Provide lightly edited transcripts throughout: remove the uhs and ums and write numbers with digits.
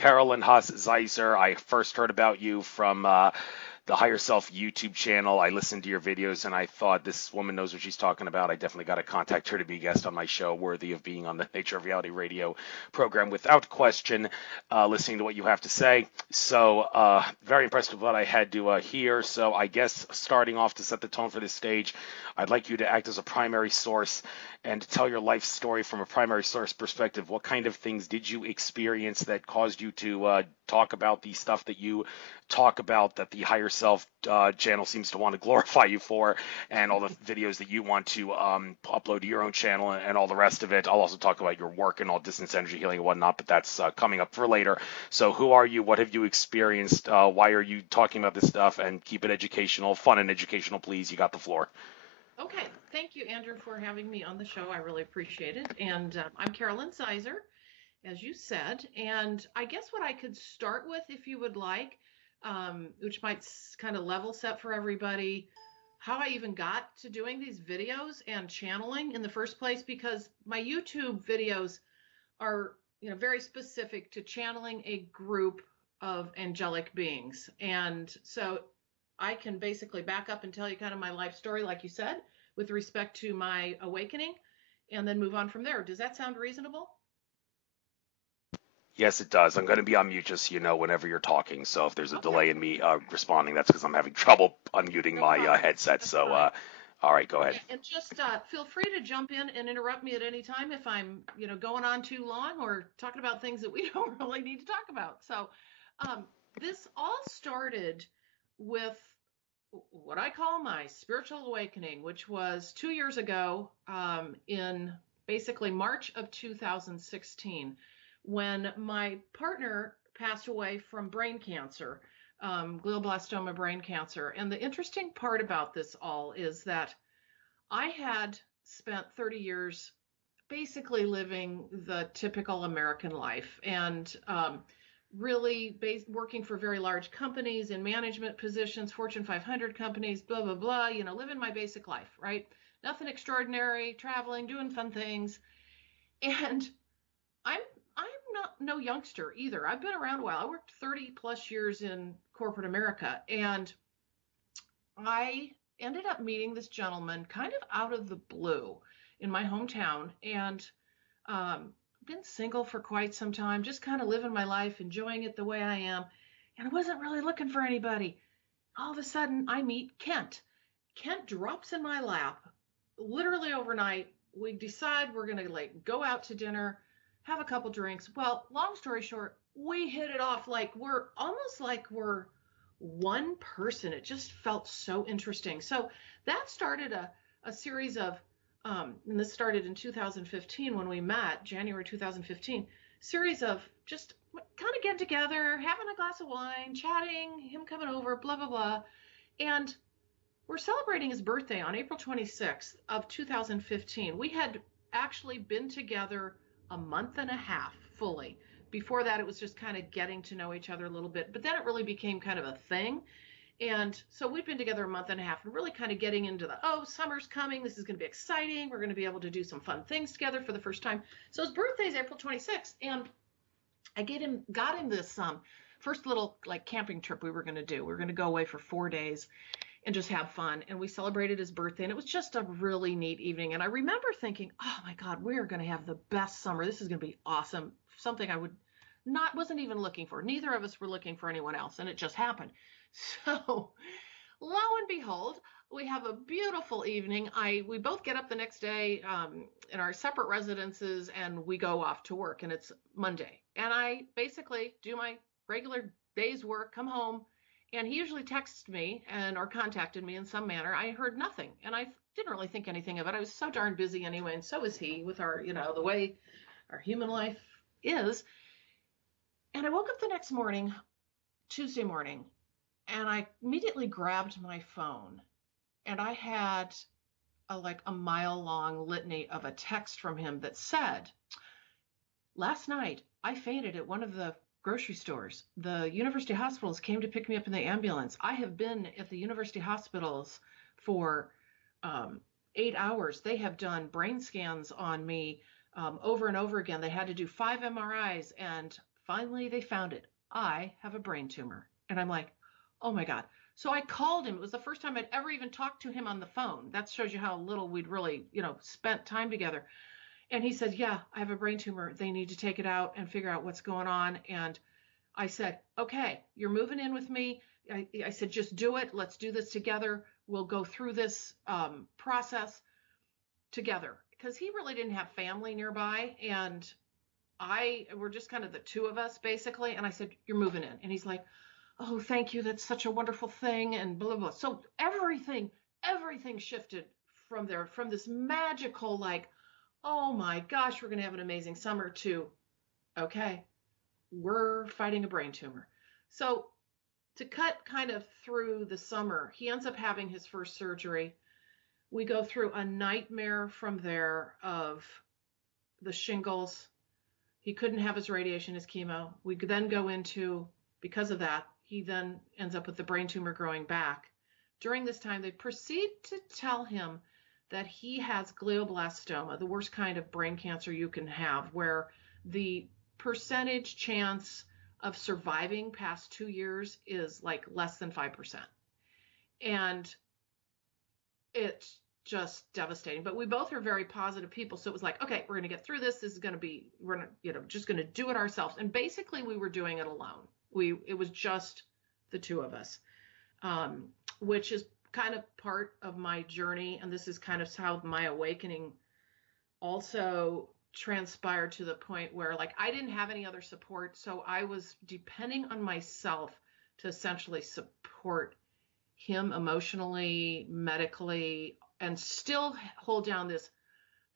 Carolyn Zaiser. I first heard about you from the Higher Self YouTube channel. I listened to your videos and I thought this woman knows what she's talking about. I definitely got to contact her to be a guest on my show, worthy of being on the Nature of Reality radio program without question, listening to what you have to say. So very impressed with what I had to hear. So I guess starting off to set the tone for this stage, I'd like you to act as a primary source and tell your life story from a primary source perspective. What kind of things did you experience that caused you to talk about the stuff that you talk about, that the Higher Self channel seems to want to glorify you for, and all the videos that you want to upload to your own channel and all the rest of it? I'll also talk about your work and all distance energy healing and whatnot, but that's coming up for later. So who are you? What have you experienced? Why are you talking about this stuff? And keep it educational, fun and educational, please. You got the floor. Okay, thank you, Andrew, for having me on the show. I really appreciate it. And I'm Carolyn Zaiser, as you said. And I guess what I could start with, if you would like, which might kind of level set for everybody, how I even got to doing these videos and channeling in the first place, because my YouTube videos are, very specific to channeling a group of angelic beings. And so I can basically back up and tell you kind of my life story, like you said, with respect to my awakening, and then move on from there. Does that sound reasonable? Yes, it does. I'm going to be on mute just so you know whenever you're talking. So if there's a Okay, delay in me responding, that's because I'm having trouble unmuting no my problem. headset. That's So, fine. all right, go ahead. And just feel free to jump in and interrupt me at any time if I'm, going on too long or talking about things that we don't really need to talk about. So, um, this all started with what I call my spiritual awakening, which was 2 years ago, in basically March of 2016, when my partner passed away from brain cancer, glioblastoma brain cancer. And the interesting part about this all is that I had spent 30 years basically living the typical American life, and really working for very large companies in management positions, Fortune 500 companies, blah, blah, blah, living my basic life, right? Nothing extraordinary, traveling, doing fun things. And I'm I'm not no youngster either. I've been around a while. I worked 30 plus years in corporate America, and I ended up meeting this gentleman kind of out of the blue in my hometown, and been single for quite some time, just kind of living my life, enjoying it the way I am, and I wasn't really looking for anybody. All of a sudden, I meet Kent. Kent drops in my lap, literally overnight. We decide we're gonna like go out to dinner, have a couple drinks. Well, long story short, we hit it off like we're almost like we're one person. It just felt so interesting. So that started a series of, and this started in 2015 when we met, January 2015, series of just kind of getting together, having a glass of wine, chatting, him coming over, blah, blah, blah. And we're celebrating his birthday on April 26th of 2015. We had actually been together a month and a half fully. Before that, it was just kind of getting to know each other a little bit, but then it really became kind of a thing. And so we've been together a month and a half and really kind of getting into the, oh, summer's coming. This is going to be exciting. We're going to be able to do some fun things together for the first time. So his birthday is April 26th. And got him this first little like camping trip we were going to do. We were going to go away for 4 days and just have fun. And we celebrated his birthday, and it was just a really neat evening. And I remember thinking, oh my God, we are going to have the best summer. This is going to be awesome. Something I wasn't even looking for. Neither of us were looking for anyone else, and it just happened. So lo and behold, we have a beautiful evening. We both get up the next day, in our separate residences, and we go off to work, and it's Monday. And I basically do my regular day's work, come home, and he usually texts me or contacted me in some manner. I heard nothing, and I didn't really think anything of it. I was so darn busy anyway, and so is he with our, the way our human life is. And I woke up the next morning, Tuesday morning, and I immediately grabbed my phone, and I had a mile long litany of a text from him that said, last night I fainted at one of the grocery stores. The university hospitals came to pick me up in the ambulance. I have been at the university hospitals for 8 hours. They have done brain scans on me over and over again. They had to do 5 MRIs and finally they found it. I have a brain tumor. And I'm like, oh my God. So I called him. It was the first time I'd ever even talked to him on the phone. That shows you how little we'd really, spent time together. And he said, yeah, I have a brain tumor. They need to take it out and figure out what's going on. And I said, okay, you're moving in with me. I said, just do it. Let's do this together. We'll go through this process together, because he really didn't have family nearby. And we're just kind of the two of us basically. And I said, you're moving in. And he's like, oh, thank you. That's such a wonderful thing. And blah, blah, blah. So everything shifted from there, from this magical, like, oh my gosh, we're going to have an amazing summer, to, okay, we're fighting a brain tumor. So to cut kind of through the summer, he ends up having his first surgery. We go through a nightmare from there of the shingles. He couldn't have his radiation, his chemo. We then go into, because of that, he then ends up with the brain tumor growing back. During this time, they proceed to tell him that he has glioblastoma, the worst kind of brain cancer you can have, where the percentage chance of surviving past 2 years is like less than 5%. And it's just devastating. But we both are very positive people. So it was like, okay, we're going to get through this. This is going to be, we're just going to do it ourselves. And basically we were doing it alone. It was just the two of us, which is kind of part of my journey. And this is kind of how my awakening also transpired, to the point where, like, I didn't have any other support. So I was depending on myself to essentially support him emotionally, medically, and still hold down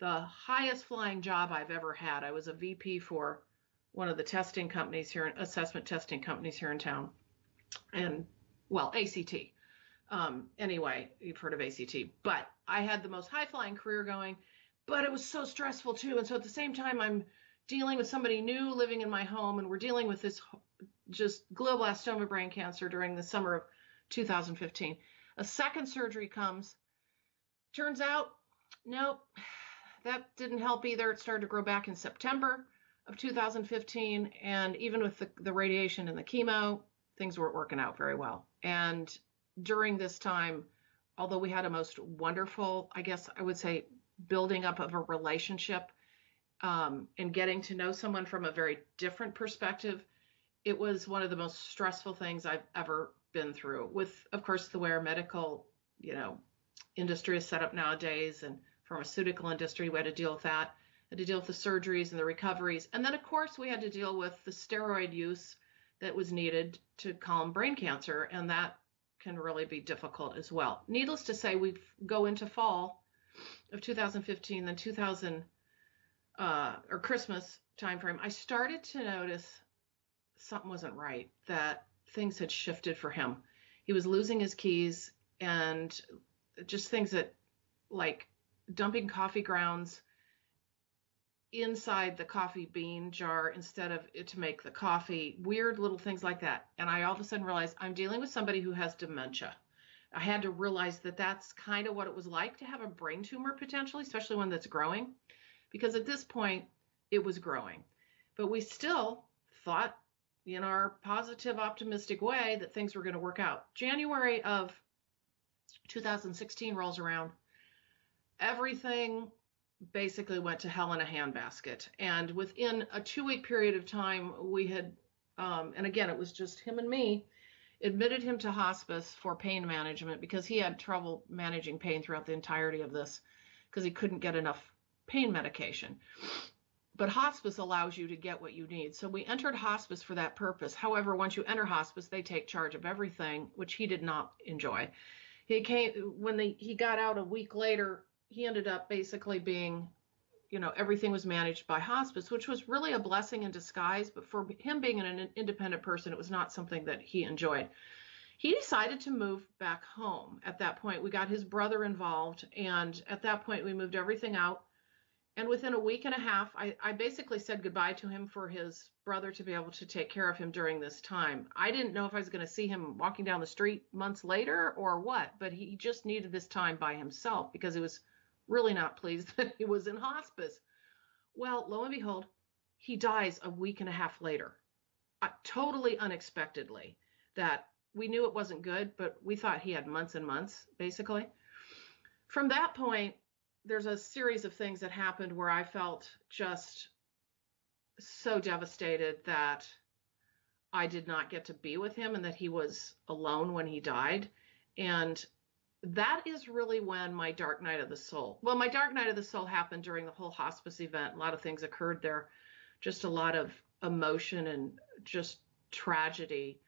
the highest flying job I've ever had. I was a VP for one of the testing companies here, assessment testing companies here in town. And, well, ACT. Anyway, you've heard of ACT. But I had the most high flying career going, but it was so stressful too. And so at the same time, I'm dealing with somebody new living in my home, and we're dealing with this just glioblastoma brain cancer during the summer of 2015. A second surgery comes. Turns out, nope, that didn't help either. It started to grow back in September of 2015. And even with the radiation and the chemo, things weren't working out very well. And during this time, although we had a most wonderful, I guess I would say, building up of a relationship, and getting to know someone from a very different perspective, it was one of the most stressful things I've ever been through, with, of course, the way our medical, industry is set up nowadays, and pharmaceutical industry. We had to deal with that, had to deal with the surgeries and the recoveries. And then, of course, we had to deal with the steroid use that was needed to calm brain cancer. And that can really be difficult as well. Needless to say, we go into fall of 2015, then or Christmas timeframe, I started to notice something wasn't right, that things had shifted for him. He was losing his keys, and just things that, like dumping coffee grounds inside the coffee bean jar instead of it to make the coffee, weird little things like that. And I all of a sudden realized I'm dealing with somebody who has dementia. I had to realize that that's kind of what it was like to have a brain tumor potentially, especially one that's growing, because at this point it was growing. But we still thought, in our positive, optimistic way, that things were going to work out. January of 2016 rolls around. Everything basically went to hell in a handbasket. And within a 2-week period of time, we had, and again, it was just him and me, admitted him to hospice for pain management, because he had trouble managing pain throughout the entirety of this, because he couldn't get enough pain medication. But hospice allows you to get what you need. So we entered hospice for that purpose. However, once you enter hospice, they take charge of everything, which he did not enjoy. When he got out a week later, he ended up basically being, everything was managed by hospice, which was really a blessing in disguise. But for him being an independent person, it was not something that he enjoyed. He decided to move back home. At that point, we got his brother involved. And at that point, we moved everything out. And within a week and a half, I basically said goodbye to him for his brother to be able to take care of him during this time. I didn't know if I was going to see him walking down the street months later or what, but he just needed this time by himself, because he was really not pleased that he was in hospice. Well, lo and behold, he dies a week and a half later. totally unexpectedly, that we knew it wasn't good, but we thought he had months and months, basically. From that point, there's a series of things that happened where I felt just so devastated that I did not get to be with him and that he was alone when he died. And that is really when my dark night of the soul, well, my dark night of the soul happened during the whole hospice event. A lot of things occurred there, just a lot of emotion and just tragedy.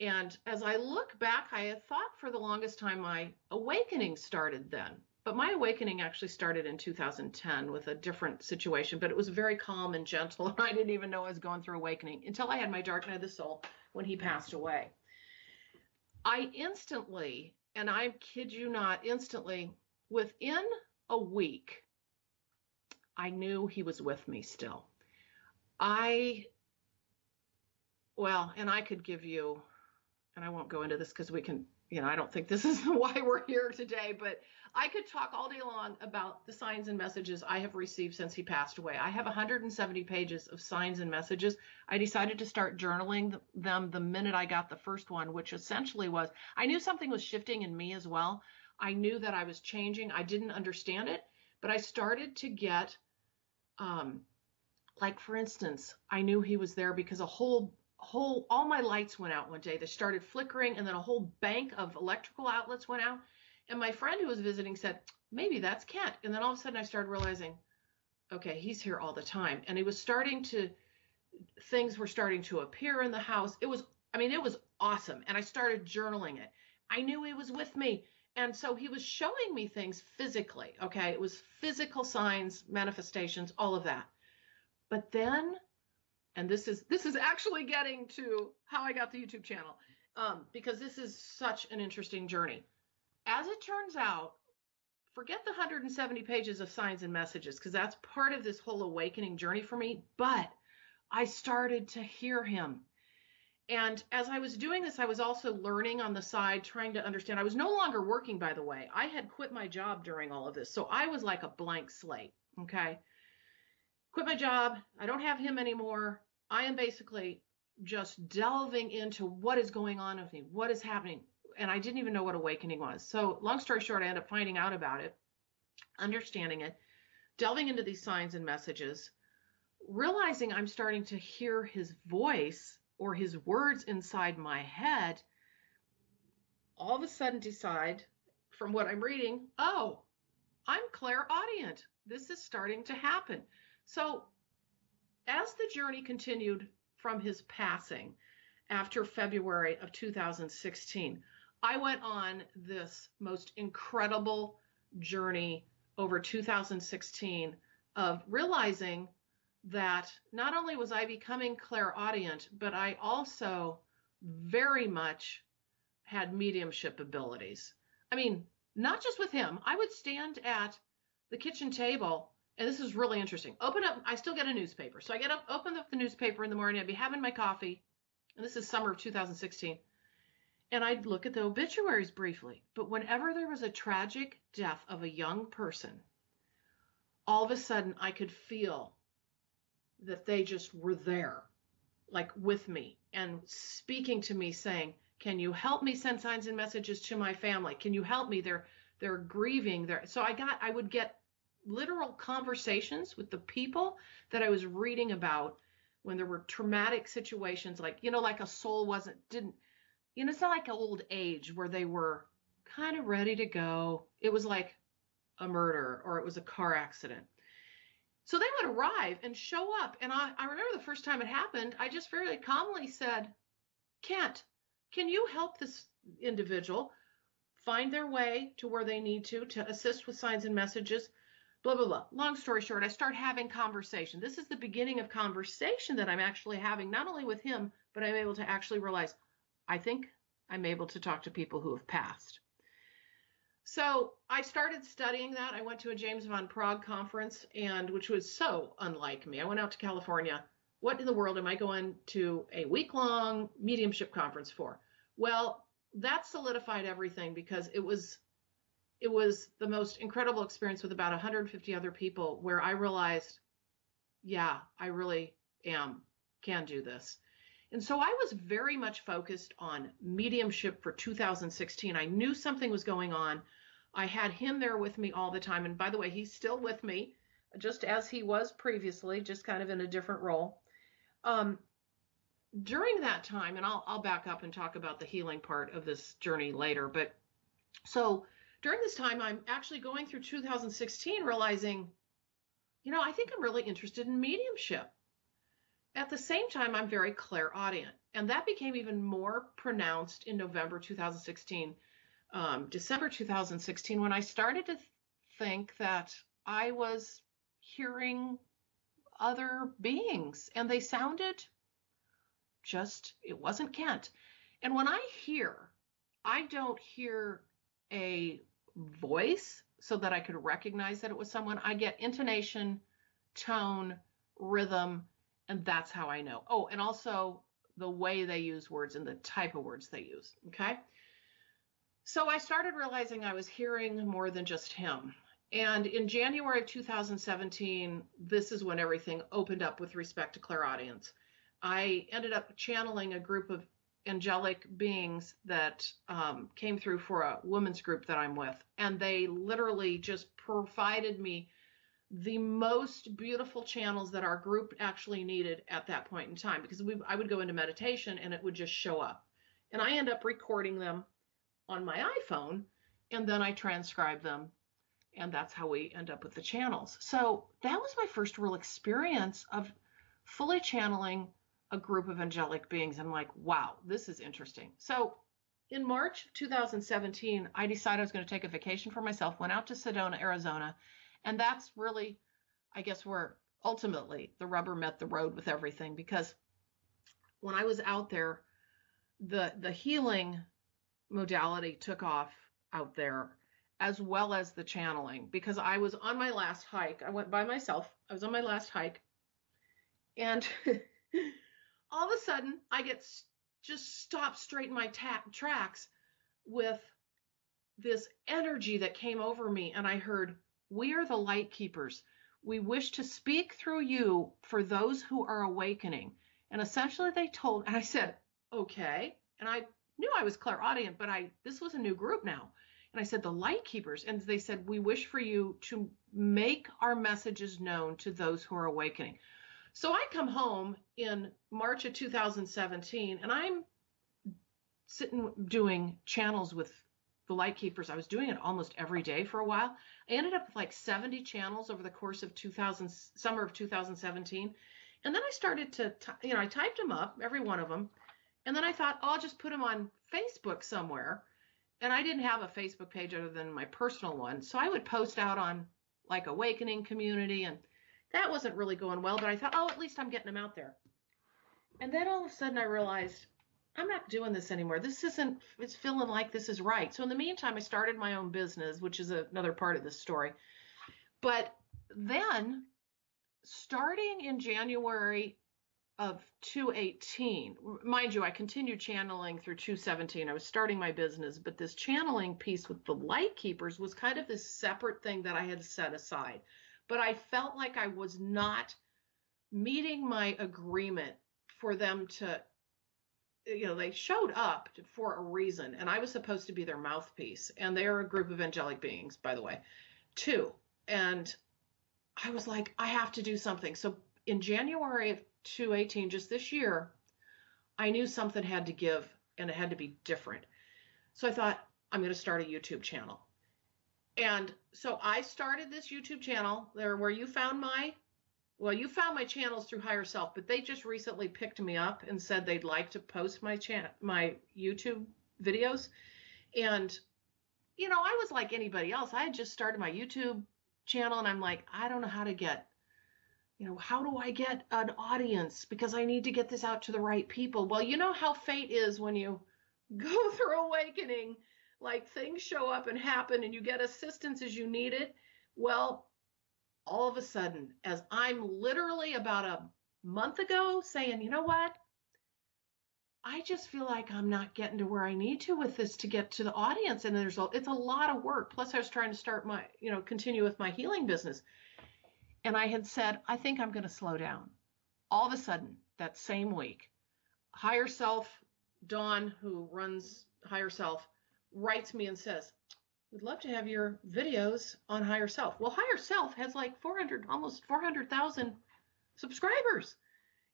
And as I look back, I had thought for the longest time my awakening started then. But my awakening actually started in 2010 with a different situation, but it was very calm and gentle. And I didn't even know I was going through awakening until I had my dark night of the soul when he passed away. I instantly, and I kid you not, instantly, within a week, I knew he was with me still. And I could give you, and I won't go into this because we can, I don't think this is why we're here today, but I could talk all day long about the signs and messages I have received since he passed away. I have 170 pages of signs and messages. I decided to start journaling them the minute I got the first one, which essentially was, I knew something was shifting in me as well. I knew that I was changing. I didn't understand it, but I started to get, like for instance, I knew he was there because all my lights went out one day. They started flickering, and then a whole bank of electrical outlets went out. And my friend who was visiting said, maybe that's Kent. And then all of a sudden I started realizing, okay, he's here all the time. And things were starting to appear in the house. It was awesome. And I started journaling it. I knew he was with me. And so he was showing me things physically. Okay. It was physical signs, manifestations, all of that. But then, and this is actually getting to how I got the YouTube channel, because this is such an interesting journey. As it turns out, forget the 170 pages of signs and messages, because that's part of this whole awakening journey for me, but I started to hear him. And as I was doing this, I was also learning on the side, trying to understand. I was no longer working, by the way. I had quit my job during all of this, so I was like a blank slate, okay? Quit my job. I don't have him anymore. I am basically just delving into what is going on with me, what is happening. And I didn't even know what awakening was. So long story short, I ended up finding out about it, understanding it, delving into these signs and messages, realizing I'm starting to hear his voice or his words inside my head. All of a sudden decide from what I'm reading, oh, I'm clairaudient. This is starting to happen. So as the journey continued from his passing after February of 2016, I went on this most incredible journey over 2016 of realizing that not only was I becoming clairaudient, but I also very much had mediumship abilities. I mean, not just with him. I would stand at the kitchen table, and this is really interesting. Open up, I still get a newspaper. So I get up, open up the newspaper in the morning. I'd be having my coffee, and this is summer of 2016. And I'd look at the obituaries briefly. But whenever there was a tragic death of a young person, all of a sudden I could feel that they just were there, like with me and speaking to me saying, can you help me send signs and messages to my family? Can you help me? They're grieving. So I would get literal conversations with the people that I was reading about when there were traumatic situations, like, like a soul didn't, it's not like old age where they were kind of ready to go. It was like a murder or it was a car accident. So they would arrive and show up. And I remember the first time it happened, I just very calmly said, Kent, can you help this individual find their way to where they need to assist with signs and messages, blah, blah, blah. Long story short, I start having conversation. This is the beginning of conversation that I'm actually having, not only with him, but I'm able to actually realize, I think I'm able to talk to people who have passed. So I started studying that. I went to a James von Prague conference, which was so unlike me. I went out to California. What in the world am I going to a week-long mediumship conference for? Well, that solidified everything because it was the most incredible experience with about 150 other people where I realized, yeah, I really can do this. And so I was very much focused on mediumship for 2016. I knew something was going on. I had him there with me all the time. And by the way, he's still with me, just as he was previously, just kind of in a different role. Um, During that time, and I'll back up and talk about the healing part of this journey later, but so during this time, I'm actually going through 2016, realizing, I think I'm really interested in mediumship. At the same time, I'm very clairaudient, and that became even more pronounced in November 2016, December 2016, when I started to think that I was hearing other beings, and they sounded it wasn't Kent. And when I hear, I don't hear a voice so that I could recognize that it was someone. I get intonation, tone, rhythm, and that's how I know. Oh, and also the way they use words and the type of words they use. Okay. So I started realizing I was hearing more than just him. And in January of 2017, this is when everything opened up with respect to clairaudience. I ended up channeling a group of angelic beings that came through for a women's group that I'm with. And they literally just provided me the most beautiful channels that our group actually needed at that point in time, because I would go into meditation and it would just show up. And I end up recording them on my iPhone, and then I transcribe them. And that's how we end up with the channels. So that was my first real experience of fully channeling a group of angelic beings. I'm like, wow, this is interesting. So in March 2017, I decided I was going to take a vacation for myself, went out to Sedona, Arizona. And that's really, I guess, where ultimately the rubber met the road with everything. Because when I was out there, the healing modality took off out there, as well as the channeling, because I was on my last hike. I went by myself. I was on my last hike. And all of a sudden, I get just stopped straight in my tracks with this energy that came over me. And I heard, "We are the light keepers. We wish to speak through you for those who are awakening." And essentially they told, and I said, okay. And I knew I was clairaudient, but this was a new group now. And I said, "The light keepers." And they said, "We wish for you to make our messages known to those who are awakening." So I come home in March of 2017, and I'm sitting doing channels with the light keepers. I was doing it almost every day for a while. I ended up with like 70 channels over the course of summer of 2017. And then I started to, I typed them up, every one of them. And then I thought, I'll just put them on Facebook somewhere. And I didn't have a Facebook page other than my personal one. So I would post out on like Awakening Community, and that wasn't really going well, but I thought, at least I'm getting them out there. And then all of a sudden I realized, I'm not doing this anymore. It's feeling like this is right. So in the meantime, I started my own business, which is another part of this story. But then starting in January of 2018, mind you, I continued channeling through 2017. I was starting my business, but this channeling piece with the light keepers was kind of this separate thing that I had set aside. But I felt like I was not meeting my agreement for them to, they showed up for a reason, and I was supposed to be their mouthpiece. And they're a group of angelic beings, by the way, too. And I was like, I have to do something. So in January of 2018, just this year, I knew something had to give, and it had to be different. So I thought, I'm going to start a YouTube channel. And so I started this YouTube channel there where you found my channels through Higher Self, but they just recently picked me up and said they'd like to post my YouTube videos. And, I was like anybody else. I had just started my YouTube channel, and I'm like, I don't know how to get, how do I get an audience? Because I need to get this out to the right people. Well, you know how fate is when you go through awakening. Like things show up and happen and you get assistance as you need it. Well, all of a sudden, as I'm literally about a month ago saying, you know what? I just feel like I'm not getting to where I need to with this to get to the audience. And it's a lot of work. Plus I was trying to start my, continue with my healing business. And I had said, I think I'm going to slow down. All of a sudden, that same week, Higher Self, Dawn, who runs Higher Self, writes me and says, we'd love to have your videos on Higher Self. Well, Higher Self has like 400, almost 400,000 subscribers.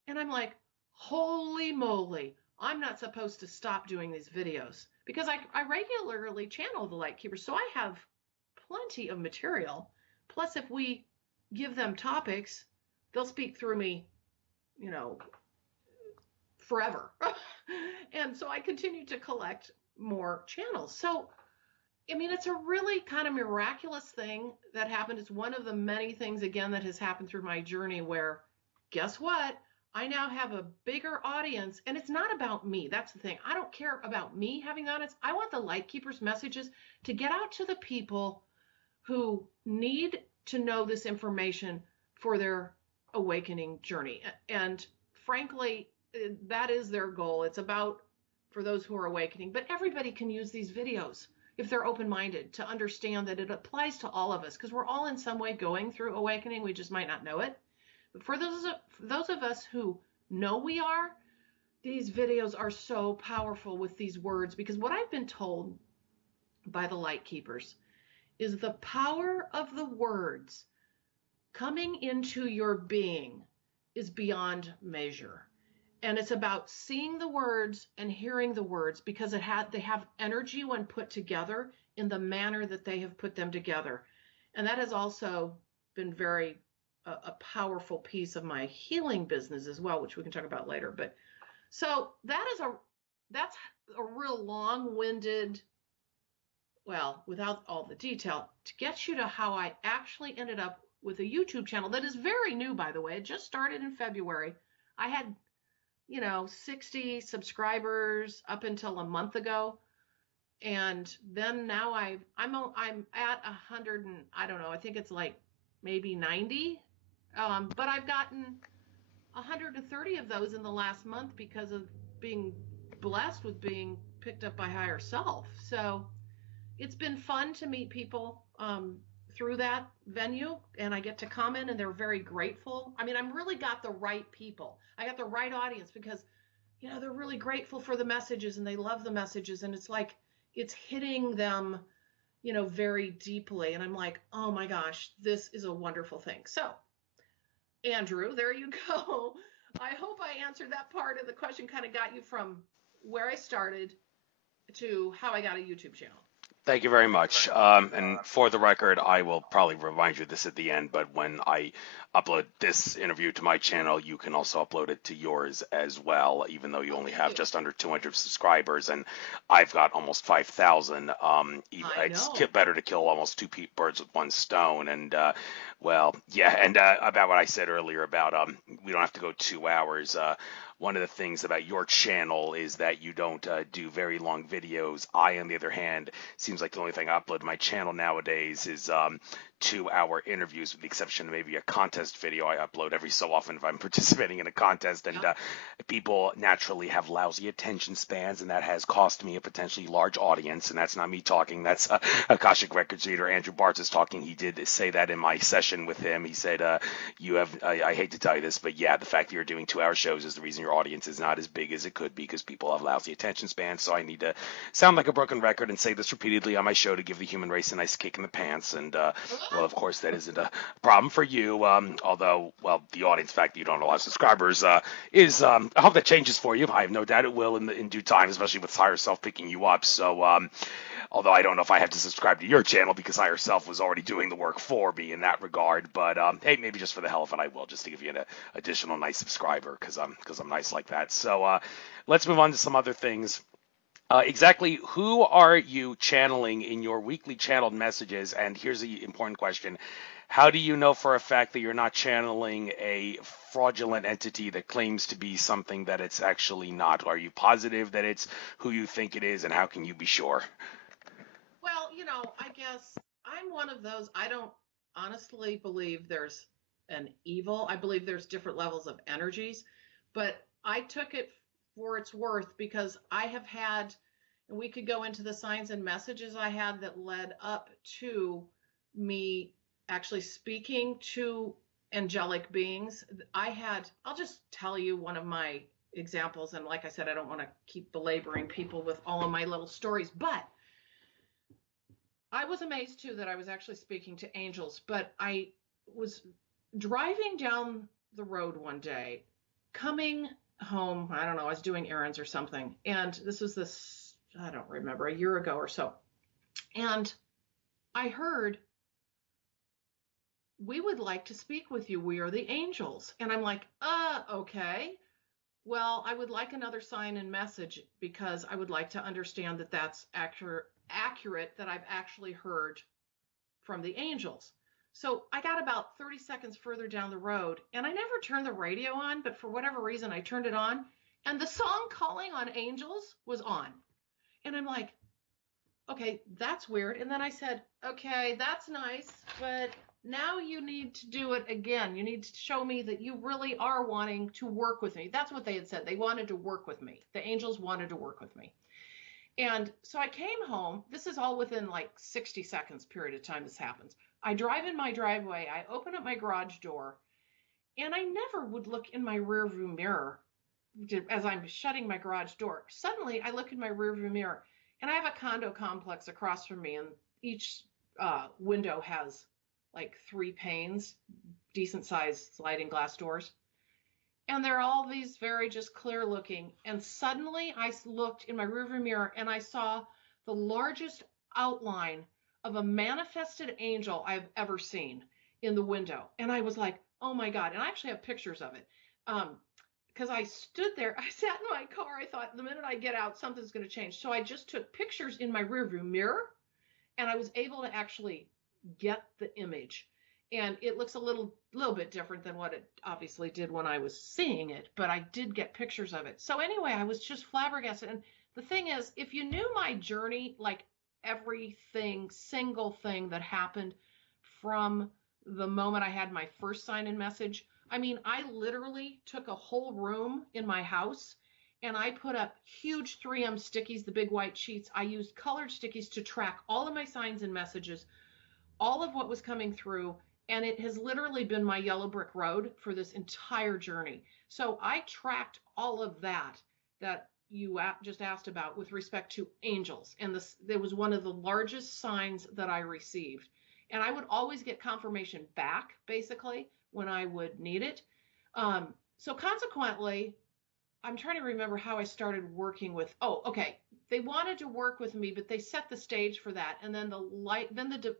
And I'm like, holy moly, I'm not supposed to stop doing these videos because I regularly channel the Lightkeepers. So I have plenty of material. Plus, if we give them topics, they'll speak through me, you know, forever. And so I continue to collect more channels. So, I mean, it's a really kind of miraculous thing that happened. It's one of the many things, again, that has happened through my journey where, guess what? I now have a bigger audience, and it's not about me. That's the thing. I don't care about me having the audience. I want the Lightkeepers messages to get out to the people who need to know this information for their awakening journey. And frankly, that is their goal. It's about for those who are awakening, but everybody can use these videos if they're open-minded to understand that it applies to all of us because we're all in some way going through awakening. We just might not know it. But for those of us who know we are, these videos are so powerful with these words because what I've been told by the Lightkeepers is the power of the words coming into your being is beyond measure. And it's about seeing the words and hearing the words because they have energy when put together in the manner that they have put them together. And that has also been very a powerful piece of my healing business as well, which we can talk about later. But so that's a real long-winded, well, without all the detail, to get you to how I actually ended up with a YouTube channel that is very new, by the way. It just started in February. I had 60 subscribers up until a month ago. And then now I'm at 100 and I don't know, I think it's like maybe 90. But I've gotten 130 of those in the last month because of being blessed with being picked up by Higher Self. So it's been fun to meet people through that venue, and I get to comment, and they're very grateful. I mean, I'm really got the right people. I got the right audience because, they're really grateful for the messages, and they love the messages, and it's like it's hitting them, very deeply. And I'm like, oh my gosh, this is a wonderful thing. So, Andrew, there you go. I hope I answered that part of the question, kind of got you from where I started to how I got a YouTube channel. Thank you very much. And for the record, I will probably remind you this at the end, but when I upload this interview to my channel, you can also upload it to yours as well, even though you only have just under 200 subscribers, and I've got almost 5,000. It's better to kill almost two birds with one stone. And well, yeah, and about what I said earlier about we don't have to go 2 hours. One of the things about your channel is that you don't do very long videos. I, on the other hand, seems like the only thing I upload to my channel nowadays is 2-hour interviews, with the exception of maybe a contest video I upload every so often if I'm participating in a contest. And people naturally have lousy attention spans, and that has cost me a potentially large audience. And that's not me talking. That's Akashic Records reader Andrew Bartz is talking. He did say that in my session with him. He said, you have, I hate to tell you this, but yeah, the fact that you're doing 2-hour shows is the reason your audience is not as big as it could be, because people have lousy attention spans. So I need to sound like a broken record and say this repeatedly on my show to give the human race a nice kick in the pants. And well, of course, that isn't a problem for you. Although, well, the audience fact that you don't have a lot of subscribers is, I hope that changes for you. I have no doubt it will in due time, especially with Higher Self picking you up. So, although I don't know if I have to subscribe to your channel because Higher Self was already doing the work for me in that regard. But hey, maybe just for the hell of it, I will, just to give you an additional nice subscriber because I'm nice like that. So let's move on to some other things. Exactly who are you channeling in your weekly channeled messages? And here's the important question. How do you know for a fact that you're not channeling a fraudulent entity that claims to be something that it's actually not? Are you positive that it's who you think it is, and how can you be sure? Well, I guess I'm one of those. I don't honestly believe there's an evil. I believe there's different levels of energies, but I took it for its worth because I have had, and we could go into the signs and messages I had that led up to me actually speaking to angelic beings. I'll just tell you one of my examples. And like I said, I don't want to keep belaboring people with all of my little stories, but I was amazed too that I was actually speaking to angels. But I was driving down the road one day, coming home. I don't know, I was doing errands or something. And this, I don't remember, a year ago or so. And I heard, "We would like to speak with you. We are the angels." And I'm like, okay. Well, I would like another sign and message because I would like to understand that that's accurate, that I've actually heard from the angels. So I got about 30 seconds further down the road and I never turned the radio on, but for whatever reason, I turned it on and the song Calling on Angels was on. And I'm like, okay, that's weird. And then I said, okay, that's nice, but now you need to do it again. You need to show me that you really are wanting to work with me. That's what they had said. They wanted to work with me. The angels wanted to work with me. And so I came home. This is all within like 60 seconds period of time this happens. I drive in my driveway. I open up my garage door and I never would look in my rearview mirror as I'm shutting my garage door. Suddenly I look in my rearview mirror and I have a condo complex across from me and each window has like 3 panes, decent sized sliding glass doors. And they're all these very just clear looking. And suddenly I looked in my rearview mirror and I saw the largest outline of a manifested angel I've ever seen in the window. And I was like, oh my God. And I actually have pictures of it. Because I stood there, I sat in my car. I thought the minute I get out, something's going to change. So I just took pictures in my rearview mirror and I was able to actually get the image. And it looks a little bit different than what it obviously did when I was seeing it, but I did get pictures of it. So anyway, I was just flabbergasted. And the thing is, if you knew my journey, like everything, single thing that happened from the moment I had my first sign in message, I mean, I literally took a whole room in my house and I put up huge 3M stickies, the big white sheets. I used colored stickies to track all of my signs and messages, all of what was coming through, and it has literally been my yellow brick road for this entire journey. So I tracked all of that you just asked about with respect to angels, and this it was one of the largest signs that I received. And I would always get confirmation back, basically, when I would need it. Um, so consequently, I'm trying to remember how I started working with. Oh, okay. They wanted to work with me, but they set the stage for that, and then the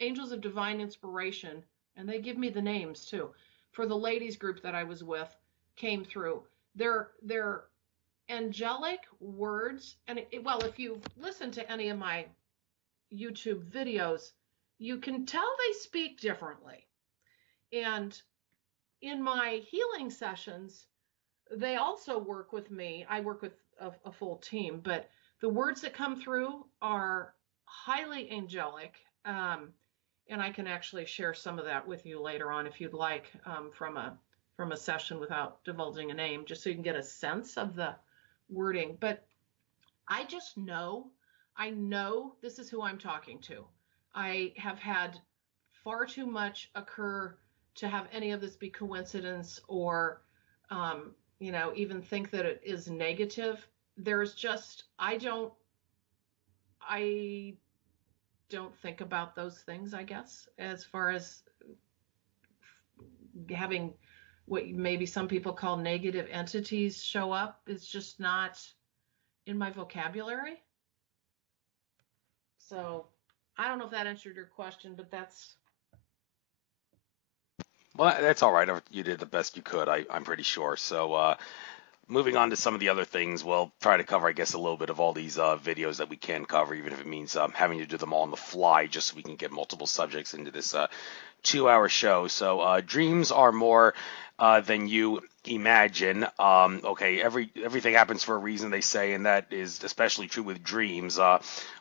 Angels of Divine Inspiration, and they give me the names too, for the ladies group that I was with, came through. Their angelic words, and well, if you listen to any of my YouTube videos, you can tell they speak differently. And in my healing sessions, they also work with me. I work with a full team, but the words that come through are highly angelic. And I can actually share some of that with you later on if you'd like, from a session without divulging a name, just so you can get a sense of the wording. But I just know, I know this is who I'm talking to. I have had far too much occur to have any of this be coincidence or even think that it is negative. There's just, I don't think about those things, I guess, as far as having what maybe some people call negative entities show up. It's just not in my vocabulary. So I don't know if that answered your question, but that's. Well, that's all right. You did the best you could, I'm pretty sure. So, moving on to some of the other things, we'll try to cover, I guess, a little bit of all these videos that we can cover, even if it means having to do them all on the fly, just so we can get multiple subjects into this 2-hour show. So, dreams are more than you imagine. Okay, everything happens for a reason, they say, and that is especially true with dreams.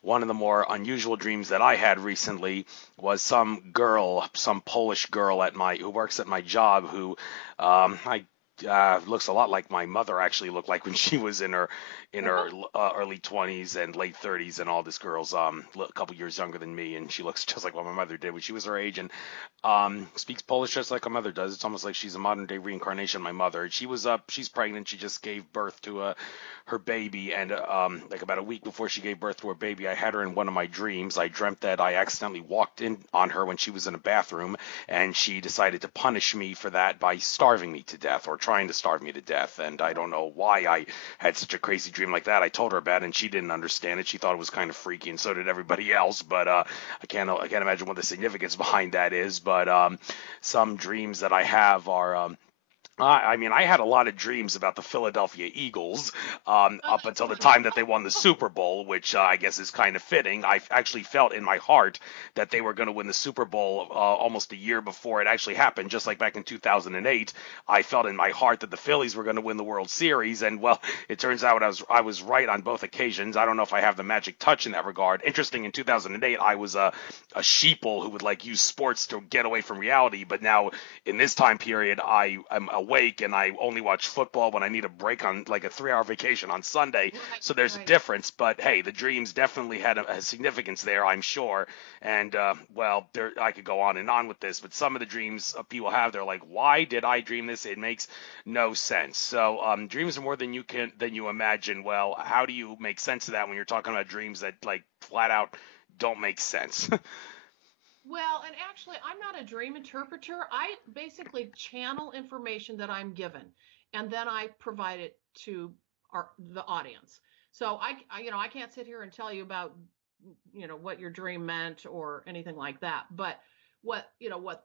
One of the more unusual dreams that I had recently was some Polish girl who works at my job, who I looks a lot like my mother actually looked like when she was in her early 20s and late 30s, and all this girl's a couple years younger than me, and she looks just like what my mother did when she was her age, and speaks Polish just like her mother does. It's almost like she's a modern day reincarnation of my mother. She's pregnant. She just gave birth to her baby, and like about a week before she gave birth to her baby, I had her in one of my dreams. I dreamt that I accidentally walked in on her when she was in a bathroom, and she decided to punish me for that by starving me to death, or trying to starve me to death. And I don't know why I had such a crazy dream like that. I told her about it, and she didn't understand it. She thought it was kind of freaky, and so did everybody else. But I can't imagine what the significance behind that is. But some dreams that I have are. I mean, I had a lot of dreams about the Philadelphia Eagles up until the time that they won the Super Bowl, which I guess is kind of fitting. I actually felt in my heart that they were going to win the Super Bowl almost a year before it actually happened, just like back in 2008. I felt in my heart that the Phillies were going to win the World Series, and well, it turns out I was right on both occasions. I don't know if I have the magic touch in that regard. Interesting, in 2008, I was a sheeple who would like use sports to get away from reality, but now in this time period, I am awake and I only watch football when I need a break on like a 3-hour vacation on Sunday. Right, So there's a right. difference, but hey, the dreams definitely had a significance there, I'm sure. And well, I could go on and on with this, but some of the dreams people have, they're like, why did I dream this? It makes no sense. So dreams are more than you imagine. Well, how do you make sense of that when you're talking about dreams that like flat out don't make sense? Well, and actually, I'm not a dream interpreter. I basically channel information that I'm given, and then I provide it to the audience. So I can't sit here and tell you about, what your dream meant or anything like that. But what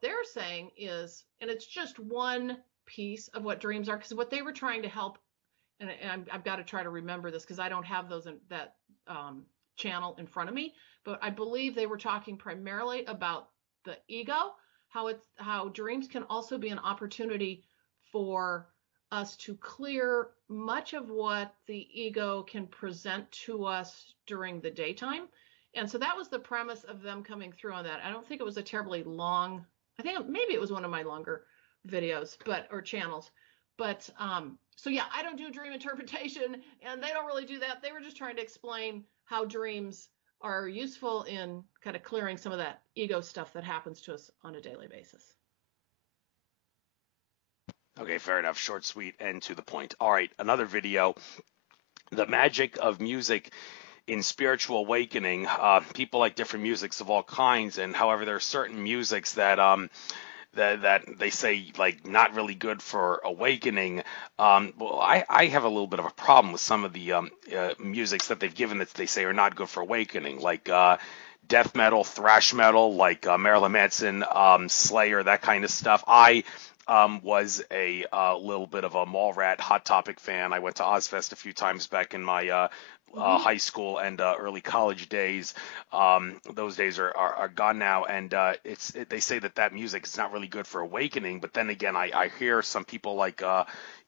they're saying is, and it's just one piece of what dreams are, because what they were trying to help, and I've got to try to remember this because I don't have those in that channel in front of me, but I believe they were talking primarily about the ego, how dreams can also be an opportunity for us to clear much of what the ego can present to us during the daytime. And so that was the premise of them coming through on that. I don't think it was a terribly long, I think maybe it was one of my longer videos, or channels. But so yeah, I don't do dream interpretation, and they don't really do that. They were just trying to explain how dreams are useful in kind of clearing some of that ego stuff that happens to us on a daily basis. Okay, fair enough. Short, sweet, and to the point. All right, another video. The magic of music in spiritual awakening. People like different musics of all kinds, and however, there are certain musics that they say like not really good for awakening. Well, I have a little bit of a problem with some of the musics that they've given that they say are not good for awakening, like death metal, thrash metal, like Marilyn Manson, Slayer, that kind of stuff. I was a little bit of a Mallrat Hot Topic fan. I went to Ozfest a few times back in my Mm-hmm. high school and early college days. Those days are gone now, and they say that music is not really good for awakening. But then again, I hear some people like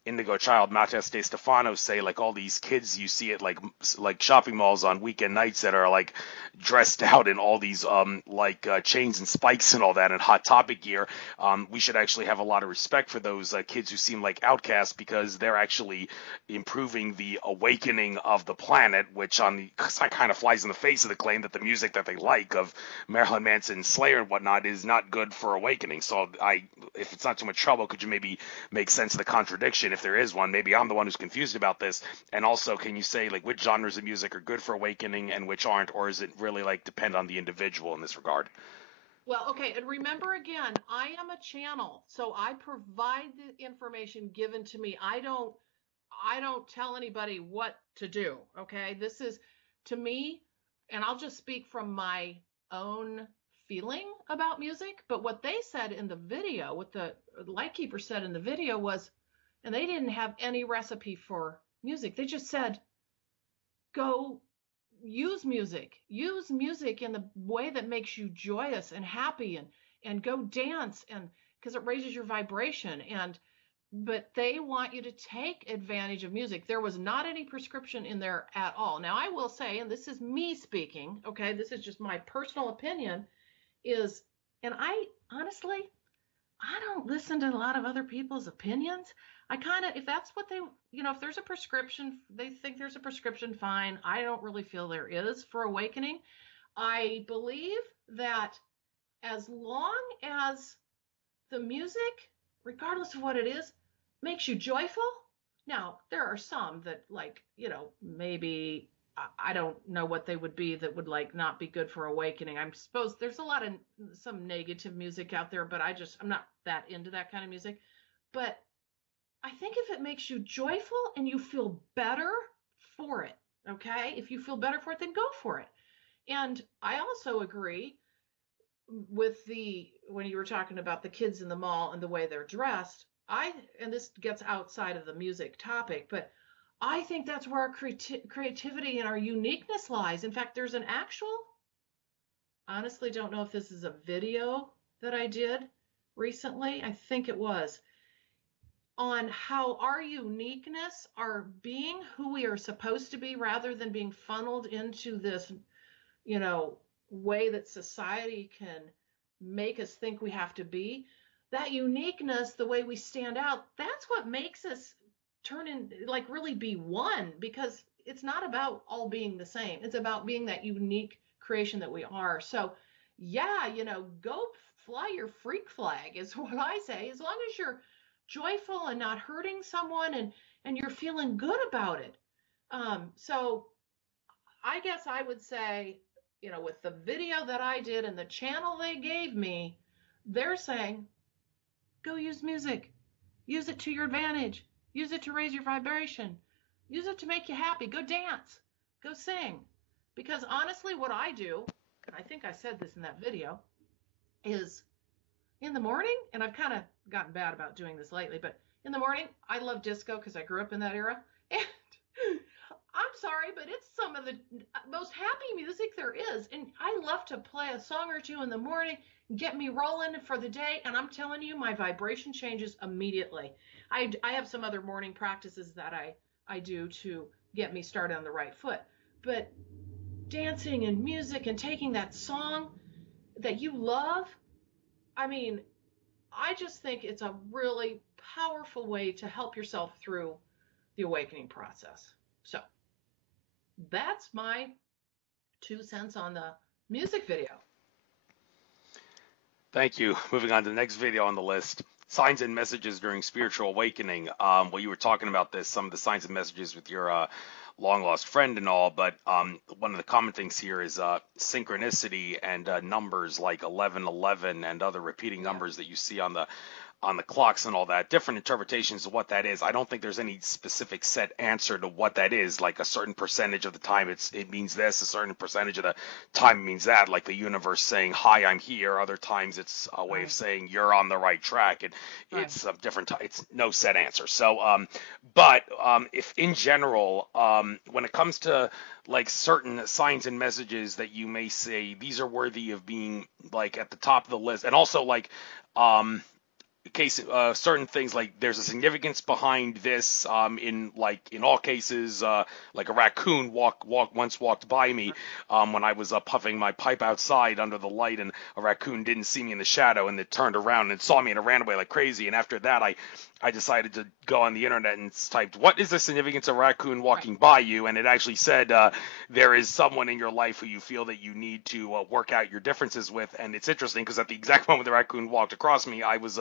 Indigo Child, Matthias De Stefano, say like all these kids you see at like shopping malls on weekend nights that are like dressed out in all these like chains and spikes and all that and Hot Topic gear. We should actually have a lot of respect for those kids who seem like outcasts, because they're actually improving the awakening of the planet, which kind of flies in the face of the claim that the music that they like of Marilyn Manson, Slayer, and whatnot is not good for awakening. So if it's not too much trouble, could you maybe make sense of the contradiction, if there is one? Maybe I'm the one who's confused about this. And also, can you say like which genres of music are good for awakening and which aren't, or is it really like depend on the individual in this regard? Well, okay, and remember again, I am a channel, so I provide the information given to me. I don't tell anybody what to do, okay? This is to me, and I'll just speak from my own feeling about music, but what they said in the video, what the lightkeeper said in the video was, and they didn't have any recipe for music. They just said, go use music in the way that makes you joyous and happy, and go dance, and because it raises your vibration, and but they want you to take advantage of music. There was not any prescription in there at all. Now I will say, and this is me speaking, okay, this is just my personal opinion, is, and I honestly, I don't listen to a lot of other people's opinions. I kind of, if that's what they, if there's a prescription, they think there's a prescription, fine. I don't really feel there is for awakening. I believe that as long as the music, regardless of what it is, makes you joyful. Now, there are some that, like, maybe I don't know what they would be that would, like, not be good for awakening. I'm supposed there's a lot of some negative music out there, but I'm not that into that kind of music. But I think if it makes you joyful and you feel better for it, okay? If you feel better for it, then go for it. And I also agree with when you were talking about the kids in the mall and the way they're dressed. And this gets outside of the music topic, but I think that's where our creativity and our uniqueness lies. In fact, there's an actual, honestly don't know if this is a video that I did recently. I think it was on how our uniqueness, our being who we are supposed to be, rather than being funneled into this, way that society can make us think we have to be. That uniqueness, the way we stand out, that's what makes us turn in, like, really be one, because it's not about all being the same. It's about being that unique creation that we are. So, yeah, go fly your freak flag is what I say. As long as you're joyful and not hurting someone, and you're feeling good about it. So I guess I would say, with the video that I did and the channel they gave me, they're saying, go use music. Use it to your advantage. Use it to raise your vibration. Use it to make you happy. Go dance. Go sing. Because honestly, what I do, and I think I said this in that video, is in the morning, and I've kind of gotten bad about doing this lately, but in the morning, I love disco because I grew up in that era. And I'm sorry, but it's some of the most happy music there is. And I love to play a song or two in the morning, get me rolling for the day. And I'm telling you, my vibration changes immediately. I have some other morning practices that I do to get me started on the right foot. But dancing and music and taking that song that you love, I mean, I just think it's a really powerful way to help yourself through the awakening process. So that's my 2 cents on the music video. Thank you. Moving on to the next video on the list. Signs and messages during spiritual awakening. Well, you were talking about this, some of the signs and messages with your long lost friend and all, but one of the common things here is synchronicity and numbers like 1111 and other repeating numbers that you see on the clocks and all that, different interpretations of what that is. I don't think there's any specific set answer to what that is. Like a certain percentage of the time it means this, a certain percentage of the time it means that, like the universe saying, hi, I'm here. Other times it's a way of saying you're on the right track. It's a different it's no set answer. So, but if in general, when it comes to like certain signs and messages that you may say, these are worthy of being like at the top of the list, and also like, case certain things like there's a significance behind this in all cases, like a raccoon once walked by me when I was puffing my pipe outside under the light, and a raccoon didn't see me in the shadow, and it turned around and saw me and it ran away like crazy. And after that I decided to go on the internet and typed, what is the significance of a raccoon walking by you? And it actually said there is someone in your life who you feel that you need to work out your differences with. And it's interesting because at the exact moment the raccoon walked across me, I was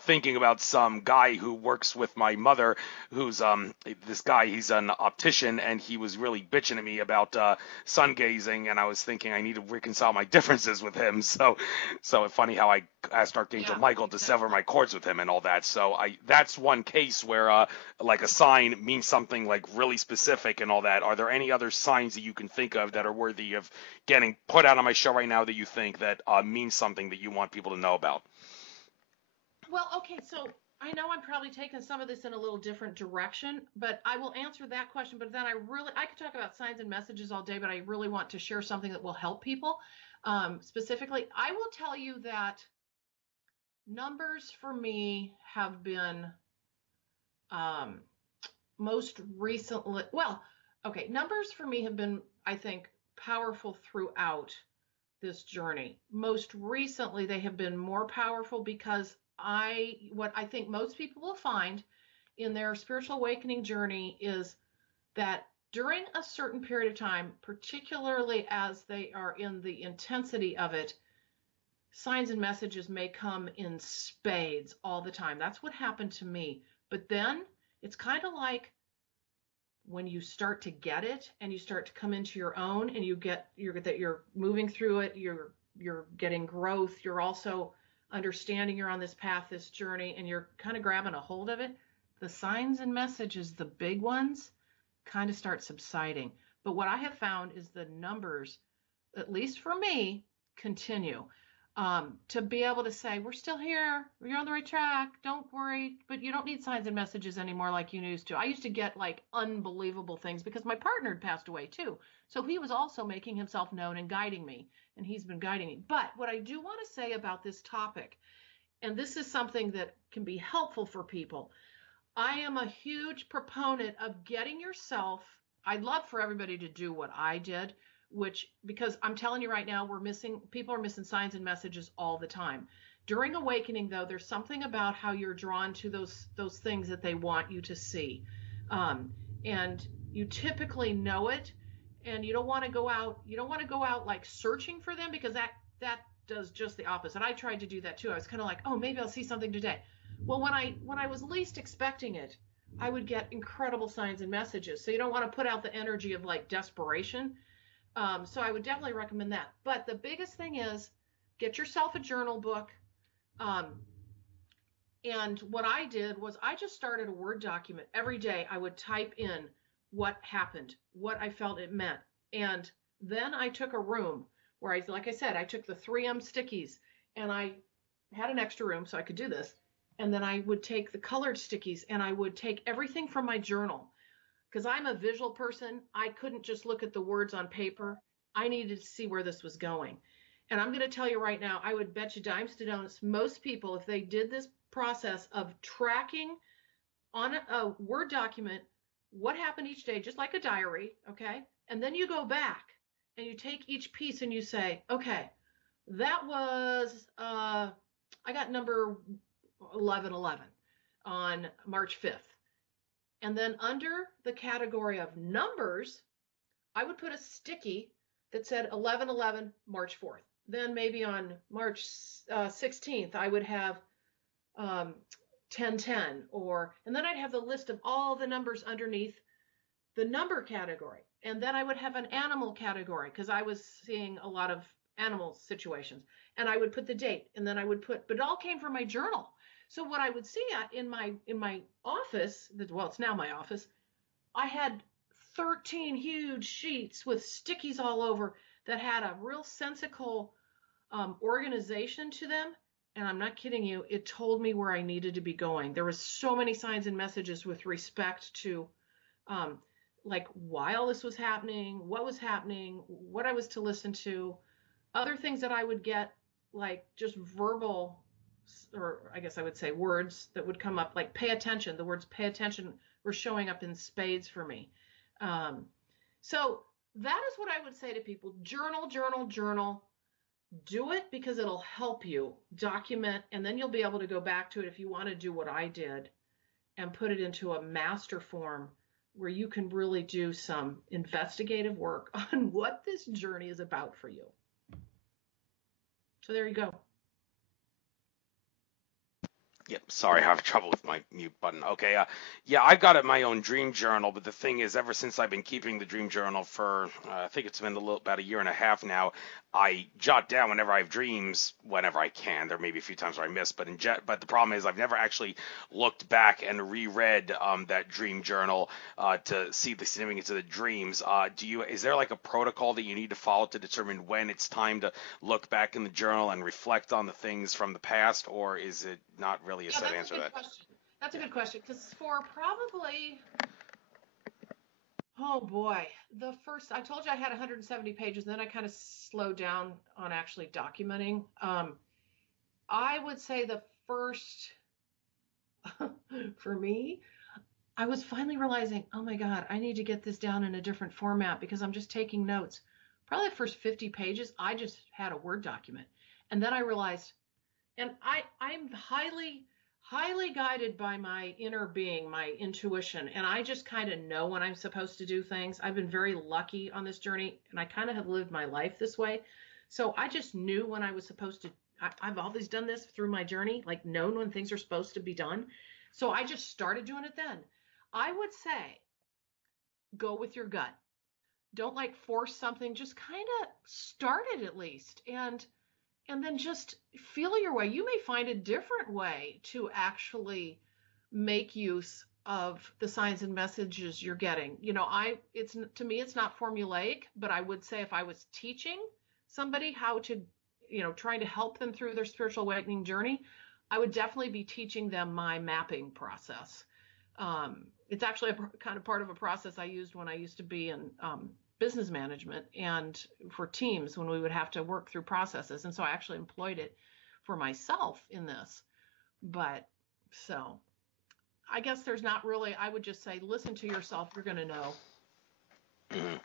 thinking about some guy who works with my mother, who's this guy, he's an optician, and he was really bitching at me about sun gazing, and I was thinking I need to reconcile my differences with him. So it's funny how I asked Archangel Michael to sever my cords with him and all that. So that's one case where like a sign means something like really specific and all that. Are there any other signs that you can think of that are worthy of getting put out on my show right now that you think that means something that you want people to know about? Well, okay, so I know I'm probably taking some of this in a little different direction, but I will answer that question. But then I could talk about signs and messages all day, but I really want to share something that will help people. Specifically, I will tell you that numbers for me have been most recently, well, okay, numbers for me have been, I think, powerful throughout this journey. Most recently, they have been more powerful because what I think most people will find in their spiritual awakening journey is that during a certain period of time, particularly as they are in the intensity of it, signs and messages may come in spades all the time. That's what happened to me. But then it's kind of like when you start to get it and you start to come into your own and you're moving through it, you're getting growth, you're also understanding you're on this path, this journey, and you're kind of grabbing a hold of it. The signs and messages, the big ones, kind of start subsiding. But what I have found is the numbers, at least for me, continue. To be able to say, we're still here, you're on the right track, don't worry, but you don't need signs and messages anymore like you used to. I used to get like unbelievable things because my partner had passed away too. So he was also making himself known and guiding me, and he's been guiding me. But what I do want to say about this topic, and this is something that can be helpful for people, I am a huge proponent of getting yourself, I'd love for everybody to do what I did, because I'm telling you right now, people are missing signs and messages all the time. During awakening, though, there's something about how you're drawn to those things that they want you to see. And you typically know it, and you don't want to go out like searching for them, because that does just the opposite. I tried to do that too. I was kind of like, oh, maybe I'll see something today. Well, when I was least expecting it, I would get incredible signs and messages. So you don't want to put out the energy of like desperation. So I would definitely recommend that. But the biggest thing is get yourself a journal book. And what I did was I just started a Word document. Every day I would type in what happened, what I felt it meant. And then I took a room where like I said, I took the 3M stickies, and I had an extra room so I could do this. And then I would take the colored stickies, and I would take everything from my journal. Because I'm a visual person, I couldn't just look at the words on paper. I needed to see where this was going. And I'm going to tell you right now, I would bet you dimes to donuts, most people, if they did this process of tracking on a Word document what happened each day, just like a diary, okay? And then you go back and you take each piece and you say, okay, that was, I got number 1111 on March 5th. And then under the category of numbers, I would put a sticky that said 11/11, March 4th. Then maybe on March 16th, I would have 10/10, and then I'd have the list of all the numbers underneath the number category. And then I would have an animal category because I was seeing a lot of animal situations. And I would put the date, and then but it all came from my journal. So what I would see in my office, well, it's now my office, I had 13 huge sheets with stickies all over that had a real sensical organization to them. And I'm not kidding you, it told me where I needed to be going. There was so many signs and messages with respect to like why all this was happening, what I was to listen to, other things that I would get, like just verbal, or I guess I would say words that would come up, like pay attention. The words pay attention were showing up in spades for me. So that is what I would say to people. Journal, journal, journal. Do it because it'll help you document, and then you'll be able to go back to it if you want to do what I did and put it into a master form where you can really do some investigative work on what this journey is about for you. So there you go. Yep, sorry, I have trouble with my mute button. Okay, yeah, I've got my own dream journal, but the thing is, ever since I've been keeping the dream journal for, I think it's been about a year and a half now, I jot down whenever I have dreams, whenever I can. There may be a few times where I miss, but but the problem is I've never actually looked back and reread that dream journal to see the significance of the dreams. Is there like a protocol that you need to follow to determine when it's time to look back in the journal and reflect on the things from the past, or is it not really a set answer to that? That's a good question, because for probably, oh boy, I told you I had 170 pages, and then I kind of slowed down on actually documenting. I would say the first, for me, I was finally realizing, oh my God, I need to get this down in a different format because I'm just taking notes. Probably the first 50 pages, I just had a Word document. And then I realized, and I'm highly, highly guided by my inner being, my intuition, and I just kind of know when I'm supposed to do things. I've been very lucky on this journey, and I kind of have lived my life this way. So I just knew when I was supposed to. I've always done this through my journey, like known when things are supposed to be done. So I just started doing it then. I would say go with your gut. Don't like force something, just kind of start it at least. And then just feel your way. You may find a different way to actually make use of the signs and messages you're getting. It's to me, it's not formulaic, but I would say if I was teaching somebody how to, trying to help them through their spiritual awakening journey, I would definitely be teaching them my mapping process. It's actually kind of part of a process I used when I used to be in business management and for teams when we would have to work through processes. And so I actually employed it for myself in this. But so I guess there's not really, I would just say, listen to yourself. You're going to know. Mhm.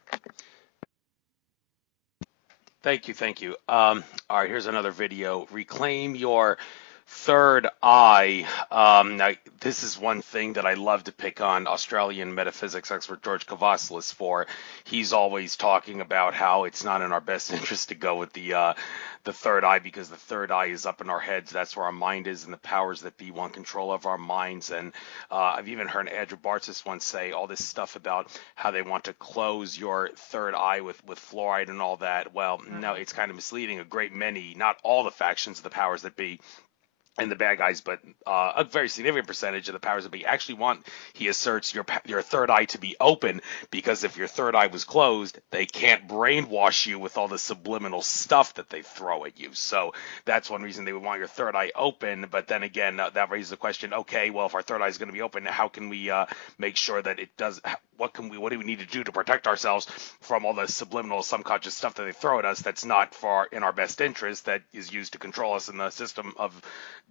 Thank you, thank you. All right, here's another video. Reclaim your third eye. Now, this is one thing that I love to pick on Australian metaphysics expert George Kavasilis for. He's always talking about how it's not in our best interest to go with the third eye because the third eye is up in our heads. That's where our mind is, and the powers that be want control of our minds. And I've even heard Andrew Bartzis once say all this stuff about how they want to close your third eye with fluoride and all that. Well, no, Right. it's kind of misleading. A great many, not all the factions of the powers that be and the bad guys, but a very significant percentage of the powers that be actually want, he asserts, your third eye to be open, because if your third eye was closed, they can't brainwash you with all the subliminal stuff that they throw at you. So that's one reason they would want your third eye open. But then again, that raises the question, okay, well, if our third eye is going to be open, how can we make sure that it does, what do we need to do to protect ourselves from all the subliminal, subconscious stuff that they throw at us that's not in our best interest, that is used to control us in the system of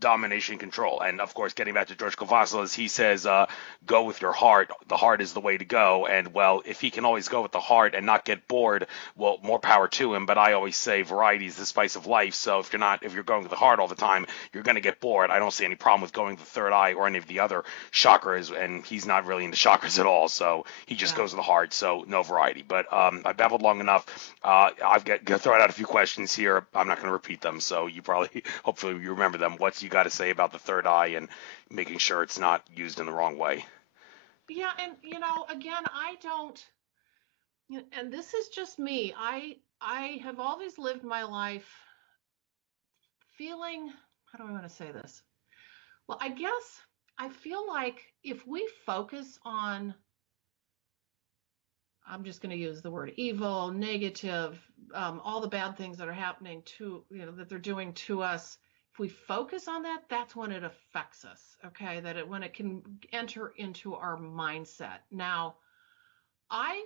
domination control? And of course, getting back to George Kavasilis, he says, go with your heart. The heart is the way to go. And well, if he can always go with the heart and not get bored, well, more power to him. But I always say variety is the spice of life. So if you're going with the heart all the time, you're going to get bored. I don't see any problem with going with the third eye or any of the other chakras. And he's not really into chakras at all. So he just Yeah. goes with the heart. So no variety. But I babbled long enough. I've got thrown out a few questions here. I'm not going to repeat them. So you probably, hopefully you remember them. What's you got to say about the third eye and making sure it's not used in the wrong way? Yeah. And, again, I don't, and this is just me. I have always lived my life feeling, how do I want to say this? Well, I guess I feel like if we focus on, I'm just going to use the word evil, negative, all the bad things that are happening that they're doing to us. If we focus on that, that's when it affects us. Okay. When it can enter into our mindset. Now, I,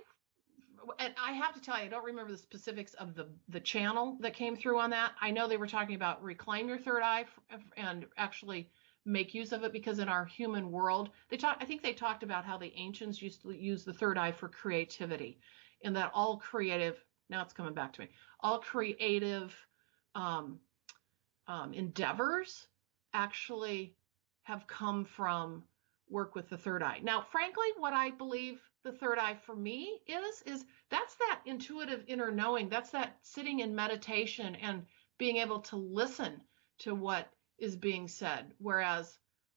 and I have to tell you, I don't remember the specifics of the channel that came through on that. I know they were talking about reclaim your third eye and actually make use of it, because in our human world, I think they talked about how the ancients used to use the third eye for creativity, and that all creative, now it's coming back to me, all creative um, endeavors actually have come from work with the third eye. Now, frankly, what I believe the third eye for me is that's that intuitive inner knowing. That's that sitting in meditation and being able to listen to what is being said. Whereas,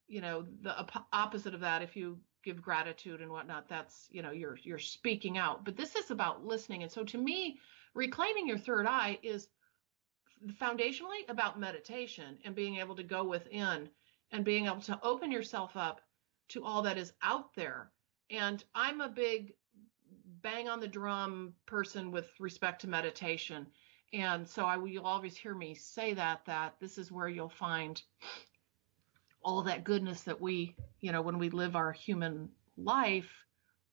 the opposite of that, if you give gratitude and whatnot, that's, you're speaking out. But this is about listening. And so to me, reclaiming your third eye is foundationally about meditation and being able to go within and being able to open yourself up to all that is out there. And I'm a big bang on the drum person with respect to meditation. And so you'll always hear me say that this is where you'll find all that goodness that when we live our human life,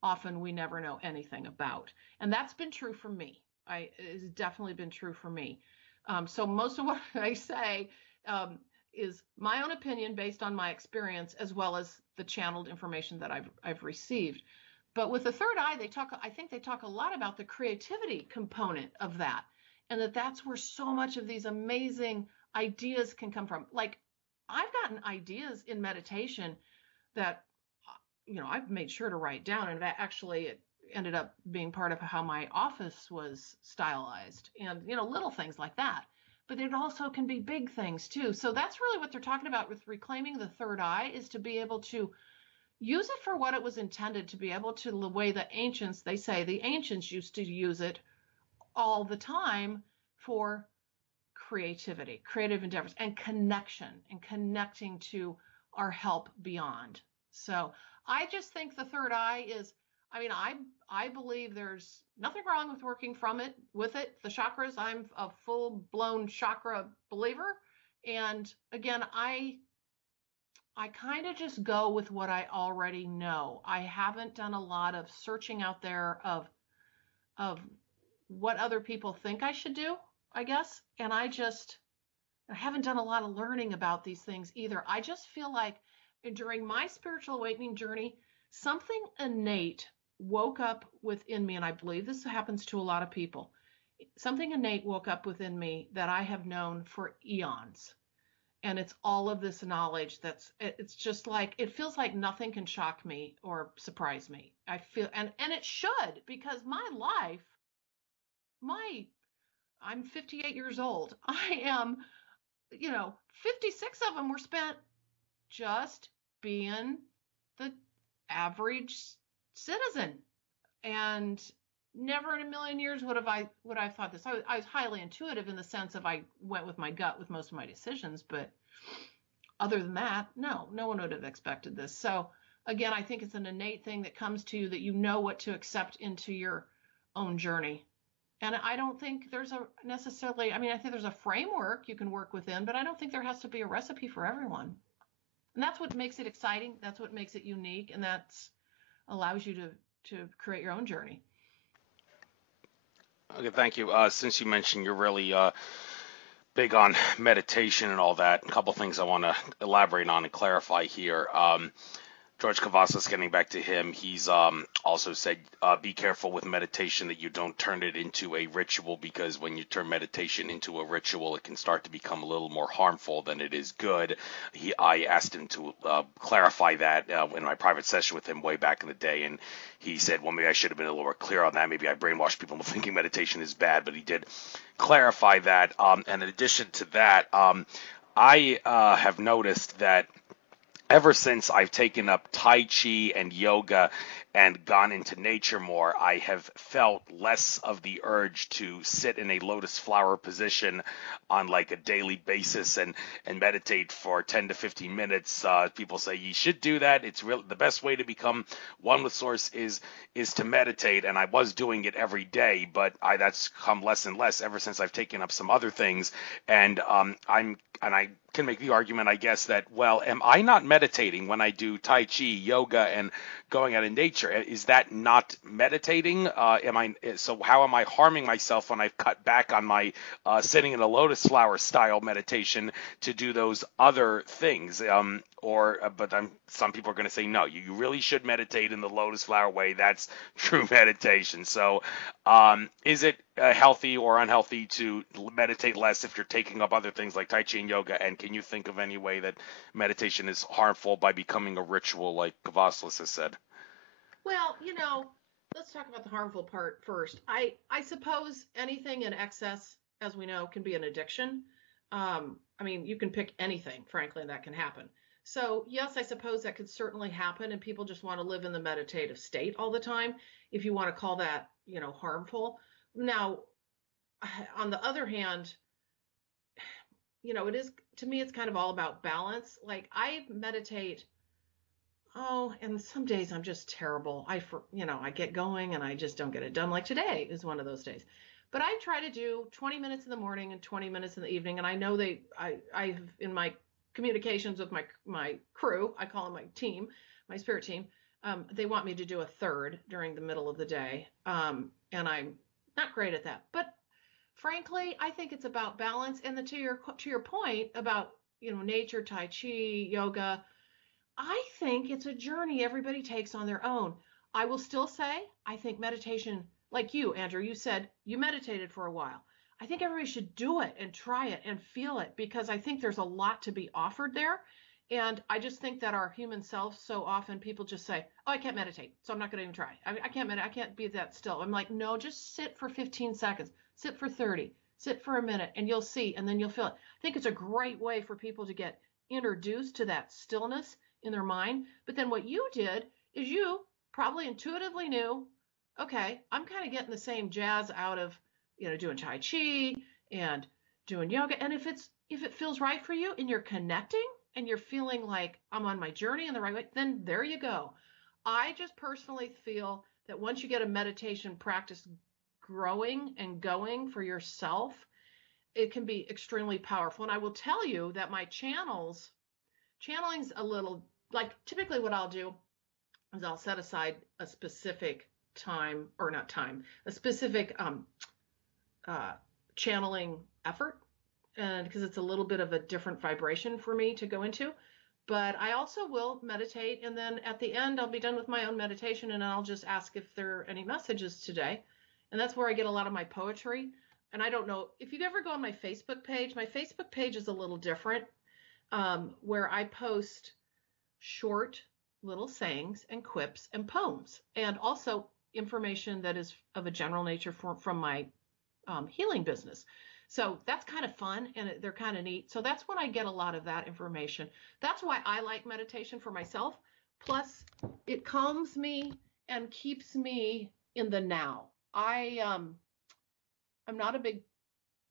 often we never know anything about. And that's been true for me. It's definitely been true for me. So most of what I say is my own opinion based on my experience, as well as the channeled information that I've received. But with the third eye, I think they talk a lot about the creativity component of that, and that's where so much of these amazing ideas can come from. Like I've gotten ideas in meditation that, I've made sure to write down, and actually it ended up being part of how my office was stylized, and little things like that. But it also can be big things too. So that's really what they're talking about with reclaiming the third eye, is to be able to use it for what it was intended to be able to, the way the ancients, they say the ancients used to use it all the time, for creativity, creative endeavors, and connection, and connecting to our help beyond. So I just think the third eye is, I believe there's nothing wrong with working from it, with it. The chakras, I'm a full blown chakra believer. And again, I kind of just go with what I already know. I haven't done a lot of searching out there of what other people think I should do, I guess. And I haven't done a lot of learning about these things either. I just feel like during my spiritual awakening journey, something innate woke up within me, and I believe this happens to a lot of people. Something innate woke up within me that I have known for eons. And it's all of this knowledge it's just like, it feels like nothing can shock me or surprise me. I feel, and it should, because my life, my I'm 58 years old. I am, 56 of them were spent just being the average citizen. And never in a million years would I thought this. I was highly intuitive in the sense of, I went with my gut with most of my decisions, but other than that, no one would have expected this. So again, I think it's an innate thing that comes to you, that you know what to accept into your own journey. And I don't think there's a necessarily, I think there's a framework you can work within, but I don't think there has to be a recipe for everyone. And that's what makes it exciting. That's what makes it unique. And that's allows you to create your own journey. Okay, thank you. Since you mentioned you're really big on meditation and all that, a couple things I want to elaborate on and clarify here. George Cavazos, getting back to him, he's also said, be careful with meditation that you don't turn it into a ritual, because when you turn meditation into a ritual, it can start to become a little more harmful than it is good. I asked him to clarify that in my private session with him way back in the day, and he said, well, maybe I should have been a little more clear on that. Maybe I brainwashed people into thinking meditation is bad, but he did clarify that. And in addition to that, I have noticed that ever since I've taken up Tai Chi and yoga and gone into nature more, I have felt less of the urge to sit in a lotus flower position on like a daily basis and meditate for 10 to 15 minutes. People say you should do that. It's real. The best way to become one with Source is to meditate, and I was doing it every day, but that's come less and less ever since I've taken up some other things, and I can make the argument, I guess, that, well, am I not meditating when I do Tai Chi, yoga, and going out in nature? Is that not meditating? So how am I harming myself when I've cut back on my sitting in a lotus flower style meditation to do those other things? Some people are going to say, no, you really should meditate in the lotus flower way. That's true meditation. So is it healthy or unhealthy to meditate less if you're taking up other things like Tai Chi and yoga? And can you think of any way that meditation is harmful by becoming a ritual, like Kavaslis has said? Well, let's talk about the harmful part first. I suppose anything in excess, as we know, can be an addiction. You can pick anything, frankly, that can happen. So, yes, I suppose that could certainly happen, and people just want to live in the meditative state all the time, if you want to call that, harmful. Now, on the other hand, it is, to me, it's kind of all about balance. Like, I meditate. Oh, and some days I'm just terrible. I get going and I just don't get it done. Like today is one of those days. But I try to do 20 minutes in the morning and 20 minutes in the evening. And I know I've in my communications with my crew, I call them my team, my spirit team. They want me to do a third during the middle of the day. And I'm not great at that. But frankly, I think it's about balance. And to your point about, nature, Tai Chi, yoga, I think it's a journey everybody takes on their own. I will still say, I think meditation, like you, Andrew, you said you meditated for a while. I think everybody should do it and try it and feel it, because I think there's a lot to be offered there. And I just think that our human self, so often people just say, oh, I can't meditate, so I'm not going to even try. I can't meditate. I can't be that still. I'm like, no, just sit for 15 seconds, sit for 30, sit for a minute, and you'll see, and then you'll feel it. I think it's a great way for people to get introduced to that stillness in their mind. But then what you did is you probably intuitively knew, okay, I'm kind of getting the same jazz out of, doing Tai Chi and doing yoga. And if it feels right for you and you're connecting and you're feeling like I'm on my journey in the right way, then there you go. I just personally feel that once you get a meditation practice growing and going for yourself, it can be extremely powerful. And I will tell you that my channeling's a little, like, typically what I'll do is I'll set aside a specific time, or not time, a specific channeling effort, and because it's a little bit of a different vibration for me to go into. But I also will meditate, and then at the end I'll be done with my own meditation, and I'll just ask if there are any messages today. And that's where I get a lot of my poetry. And I don't know if you've ever go on my Facebook page. My Facebook page is a little different, where I post short little sayings and quips and poems, and also information that is of a general nature from my healing business. So that's kind of fun, and they're kind of neat. So that's when I get a lot of that information. That's why I like meditation for myself. Plus, it calms me and keeps me in the now. I'm not a big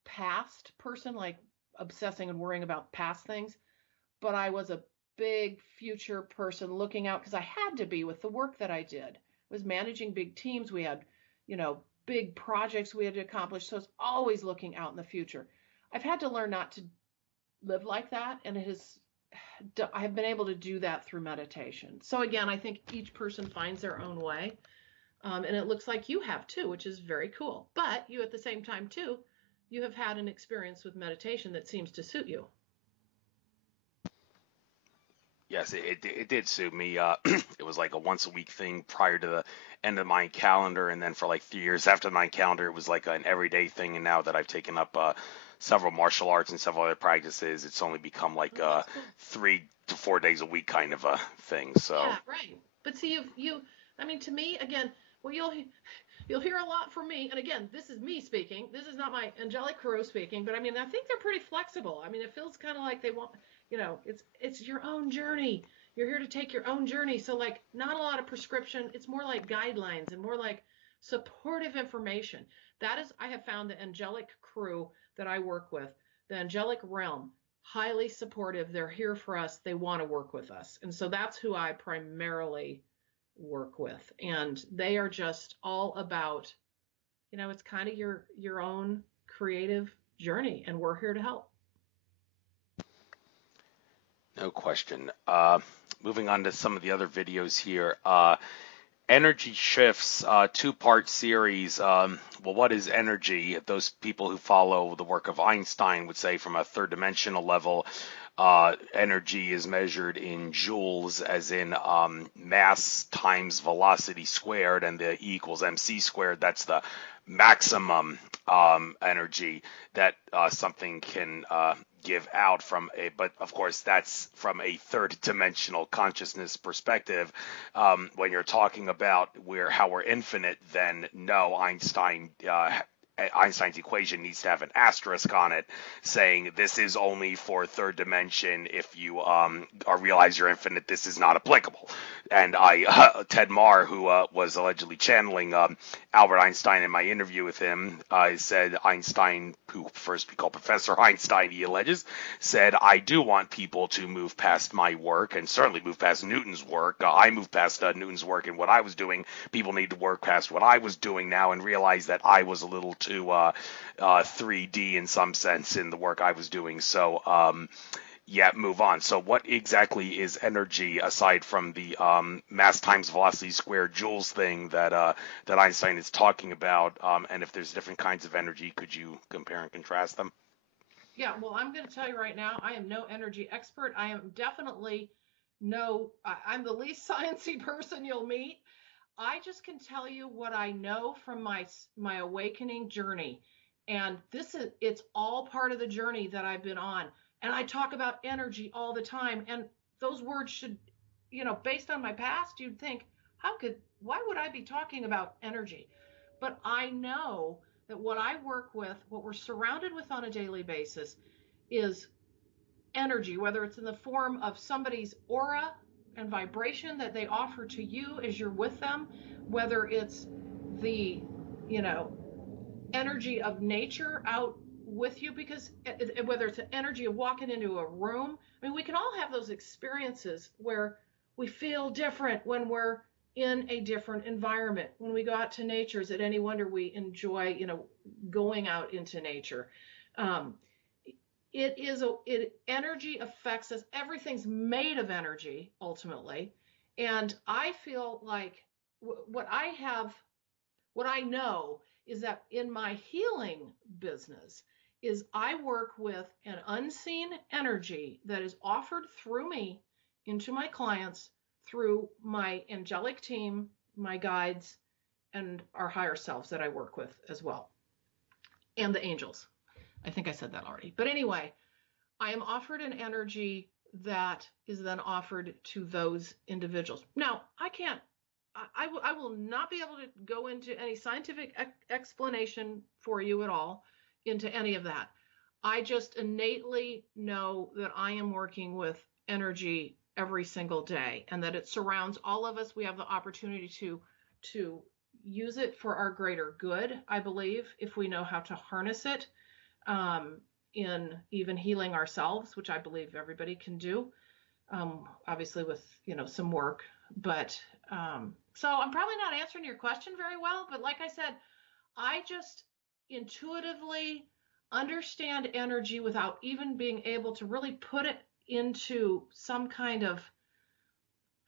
past person, like obsessing and worrying about past things, but I was a big future person looking out, because I had to be with the work that I did. I was managing big teams. We had, big projects we had to accomplish. So it's always looking out in the future. I've had to learn not to live like that. And I have been able to do that through meditation. So again, I think each person finds their own way. And it looks like you have too, which is very cool. But you, at the same time too, you have had an experience with meditation that seems to suit you. Yes, it did suit me. It was like a once a week thing prior to the end of my calendar, and then for like 3 years after my calendar, it was like an everyday thing. And now that I've taken up several martial arts and several other practices, it's only become like Oh, that's cool. 3 to 4 days a week kind of a thing. So Yeah, right. But see, I mean, to me, again, well, you'll hear a lot from me. And again, this is me speaking. This is not my angelic crew speaking. But I mean, I think they're pretty flexible. I mean, it feels kind of like they want, it's your own journey. You're here to take your own journey. So like, not a lot of prescription. It's more like guidelines and more like supportive information. That is, I have found the angelic crew that I work with, the angelic realm, highly supportive. They're here for us. They want to work with us. And so that's who I primarily work with. And they are just all about, it's kind of your own creative journey, and we're here to help. no question. Moving on to some of the other videos here. Energy shifts, two-part series. Well, what is energy? Those people who follow the work of Einstein would say from a third dimensional level, energy is measured in joules, as in mass times velocity squared, and the E equals mc squared. That's the maximum energy that something can give out from a, but of course that's from a third dimensional consciousness perspective. When you're talking about how we're infinite, then no, Einstein's equation needs to have an asterisk on it saying this is only for third dimension. If you realize you're infinite, this is not applicable. And Ted Marr, who was allegedly channeling Albert Einstein in my interview with him, said Einstein, who first we call Professor Einstein, he alleges, said, I do want people to move past my work and certainly move past Newton's work. I moved past Newton's work and what I was doing. People need to work past what I was doing now and realize that I was a little too 3D in some sense in the work I was doing. So, yeah, move on. So what exactly is energy aside from the mass times velocity squared joules thing that Einstein is talking about? And if there's different kinds of energy, could you compare and contrast them? Yeah, well, I'm going to tell you right now, I am no energy expert. I am definitely I'm the least sciencey person you'll meet. I just can tell you what I know from my awakening journey. And it's all part of the journey that I've been on. And I talk about energy all the time. And those words should, based on my past, you'd think, why would I be talking about energy? But I know that what I work with, what we're surrounded with on a daily basis is energy, whether it's in the form of somebody's aura and vibration that they offer to you as you're with them, whether it's the, you know, energy of nature out with you, because whether it's an energy of walking into a room, I mean, we can all have those experiences where we feel different when we're in a different environment. When we go out to nature, is it any wonder we enjoy, going out into nature? Um, energy affects us. Everything's made of energy ultimately. And I feel like what I know is that in my healing business is I work with an unseen energy that is offered through me into my clients through my angelic team, my guides, and our higher selves that I work with as well, and the angels. I think I said that already. But anyway, I am offered an energy that is then offered to those individuals. Now, I will not be able to go into any scientific explanation for you at all into any of that. I just innately know that I am working with energy every single day, and that it surrounds all of us. We have the opportunity to use it for our greater good, I believe, if we know how to harness it, in even healing ourselves, which I believe everybody can do, obviously with, some work. But so I'm probably not answering your question very well, but like I said, I just intuitively understand energy without even being able to really put it into some kind of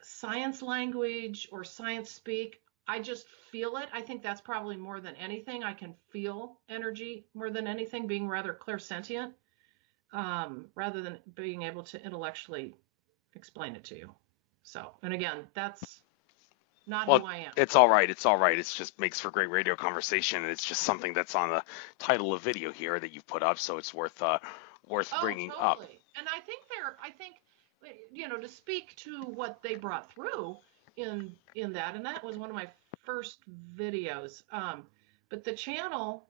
science language or science speak. I just feel it. I think that's probably more than anything. I can feel energy more than anything, being rather clairsentient, rather than being able to intellectually explain it to you. So, and again, that's not Well, who I am. it's all right. It's all right. It's just makes for great radio conversation, and it's just something that's on the title of video here that you've put up, so it's worth Oh, bringing up. totally. And I think, to speak to what they brought through in that, and that was one of my first videos. But the channel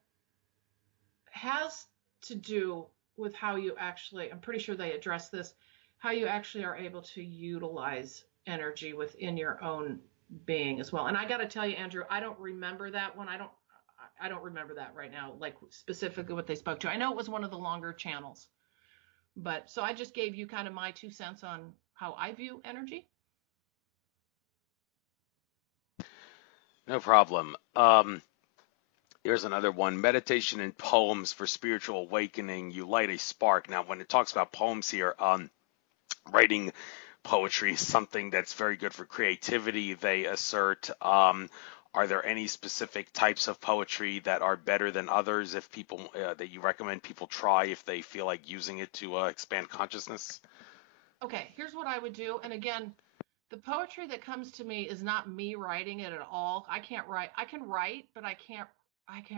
has to do with how you actually, I'm pretty sure they address this, how you actually are able to utilize energy within your own being as well. And I got to tell you, Andrew, I don't remember that one. I don't remember that right now, like specifically what they spoke to. I know it was one of the longer channels, but so I just gave you kind of my 2 cents on how I view energy. No problem. Here's another one. Meditation and poems for spiritual awakening. You light a spark. Now, when it talks about poems here, writing poetry is something that's very good for creativity, they assert. Are there any specific types of poetry that are better than others if people that you recommend people try if they feel like using it to expand consciousness? Okay, here's what I would do. And again, the poetry that comes to me is not me writing it at all. I can't write. I can write, but I can't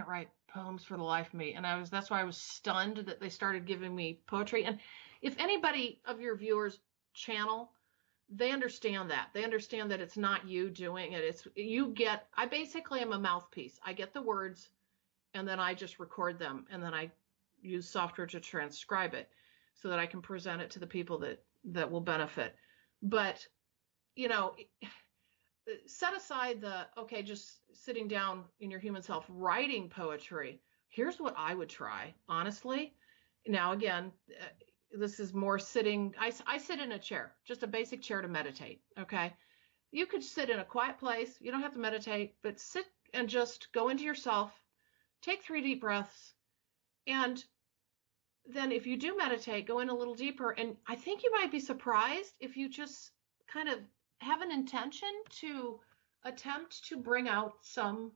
write poems for the life of me. And that's why I was stunned that they started giving me poetry. And if anybody of your viewers channel, they understand that. They understand that it's not you doing it. I basically am a mouthpiece. I get the words and then I just record them and then I use software to transcribe it so that I can present it to the people that will benefit. But, you know, set aside okay, just sitting down in your human self writing poetry. Here's what I would try, honestly. Now, again, this is more sitting. I sit in a chair, just a basic chair to meditate. Okay. You could sit in a quiet place. You don't have to meditate, but sit and just go into yourself, take 3 deep breaths. And then if you do meditate, go in a little deeper. And I think you might be surprised if you just kind of have an intention to attempt to bring out some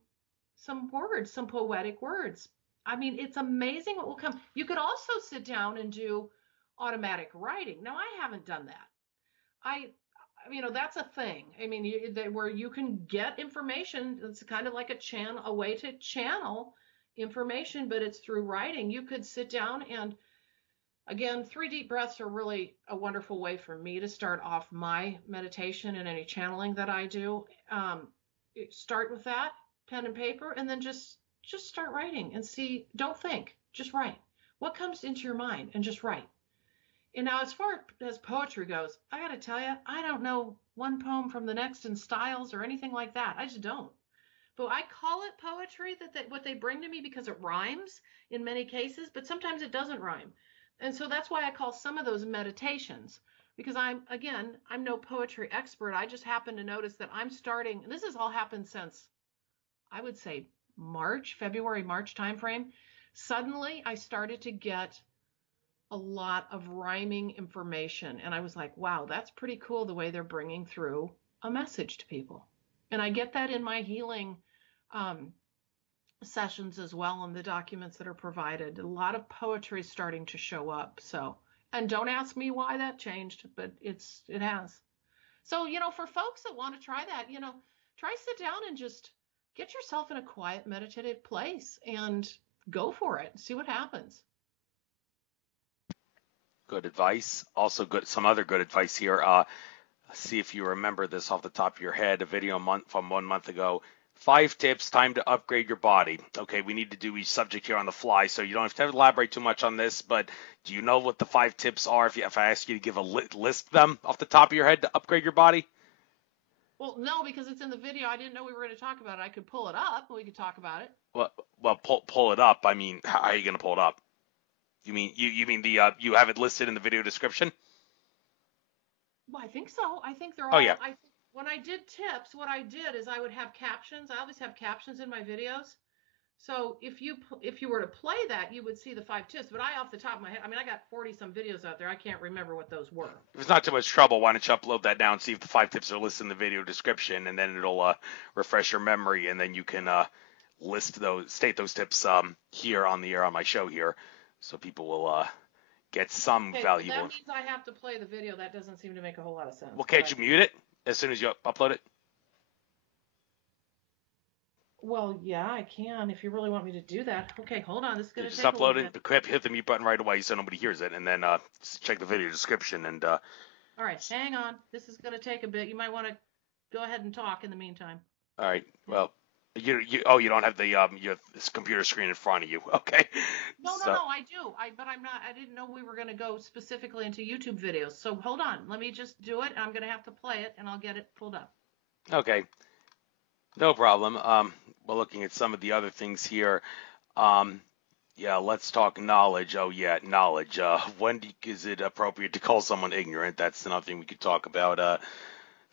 words, some poetic words. I mean, it's amazing what will come. You could also sit down and do automatic writing. Now, I haven't done that. That's a thing. I mean, where you can get information. It's kind of like a way to channel information, but it's through writing. You could sit down and, again, 3 deep breaths are really a wonderful way for me to start off my meditation and any channeling that I do. Start with that, pen and paper, and then just start writing and see. Don't think, just write. What comes into your mind, and just write. And now, as far as poetry goes, I got to tell you, I don't know one poem from the next in styles or anything like that. I just don't. But I call it poetry, what they bring to me, because it rhymes in many cases, but sometimes it doesn't rhyme. And so that's why I call some of those meditations, because I'm no poetry expert. I just happen to notice that I'm starting, and this has all happened since, I would say, February, March timeframe. Suddenly I started to get a lot of rhyming information. And I was like, wow, that's pretty cool the way they're bringing through a message to people. And I get that in my healing um, sessions as well, in the documents that are provided. A lot of poetry starting to show up. So, and don't ask me why that changed, but it has. So, for folks that want to try that, try sit down and just get yourself in a quiet, meditative place and go for it. See what happens. Good advice. Also, some other good advice here. See if you remember this off the top of your head. A video from 1 month ago. 5 tips, time to upgrade your body. Okay, we need to do each subject here on the fly, so you don't have to elaborate too much on this. But do you know what the 5 tips are? If I ask you to give a list them off the top of your head to upgrade your body. Well, no, because it's in the video. I didn't know we were going to talk about it. I could pull it up and we could talk about it. Well, pull it up. I mean, how are you going to pull it up? You mean the you have it listed in the video description? Well, I think so. I think they're Oh all. yeah. When I did tips, what I did is I would have captions. I always have captions in my videos. So if you were to play that, you would see the 5 tips. But off the top of my head, I mean, I got 40 some videos out there. I can't remember what those were. If it's not too much trouble, why don't you upload that now and see if the 5 tips are listed in the video description, and then it'll refresh your memory, and then you can state those tips here on the air on my show here, so people will get some valuable. Well, that means I have to play the video. That doesn't seem to make a whole lot of sense. Well, can't you mute it as soon as you upload it? Well, yeah, I can if you really want me to do that. Okay, hold on. This is going to just take upload it. Hit the mute button right away so nobody hears it, and then check the video description. And all right, hang on. This is going to take a bit. You might want to go ahead and talk in the meantime. All right. Well, you don't have your computer screen in front of you. Okay. No, I do. But I'm not. I didn't know we were going to go specifically into YouTube videos. So hold on. Let me just do it. I'm going to have to play it, and I'll get it pulled up. Okay. No problem. We're looking at some of the other things here. Yeah, let's talk knowledge. Oh yeah, knowledge. When is it appropriate to call someone ignorant? That's another thing we could talk about.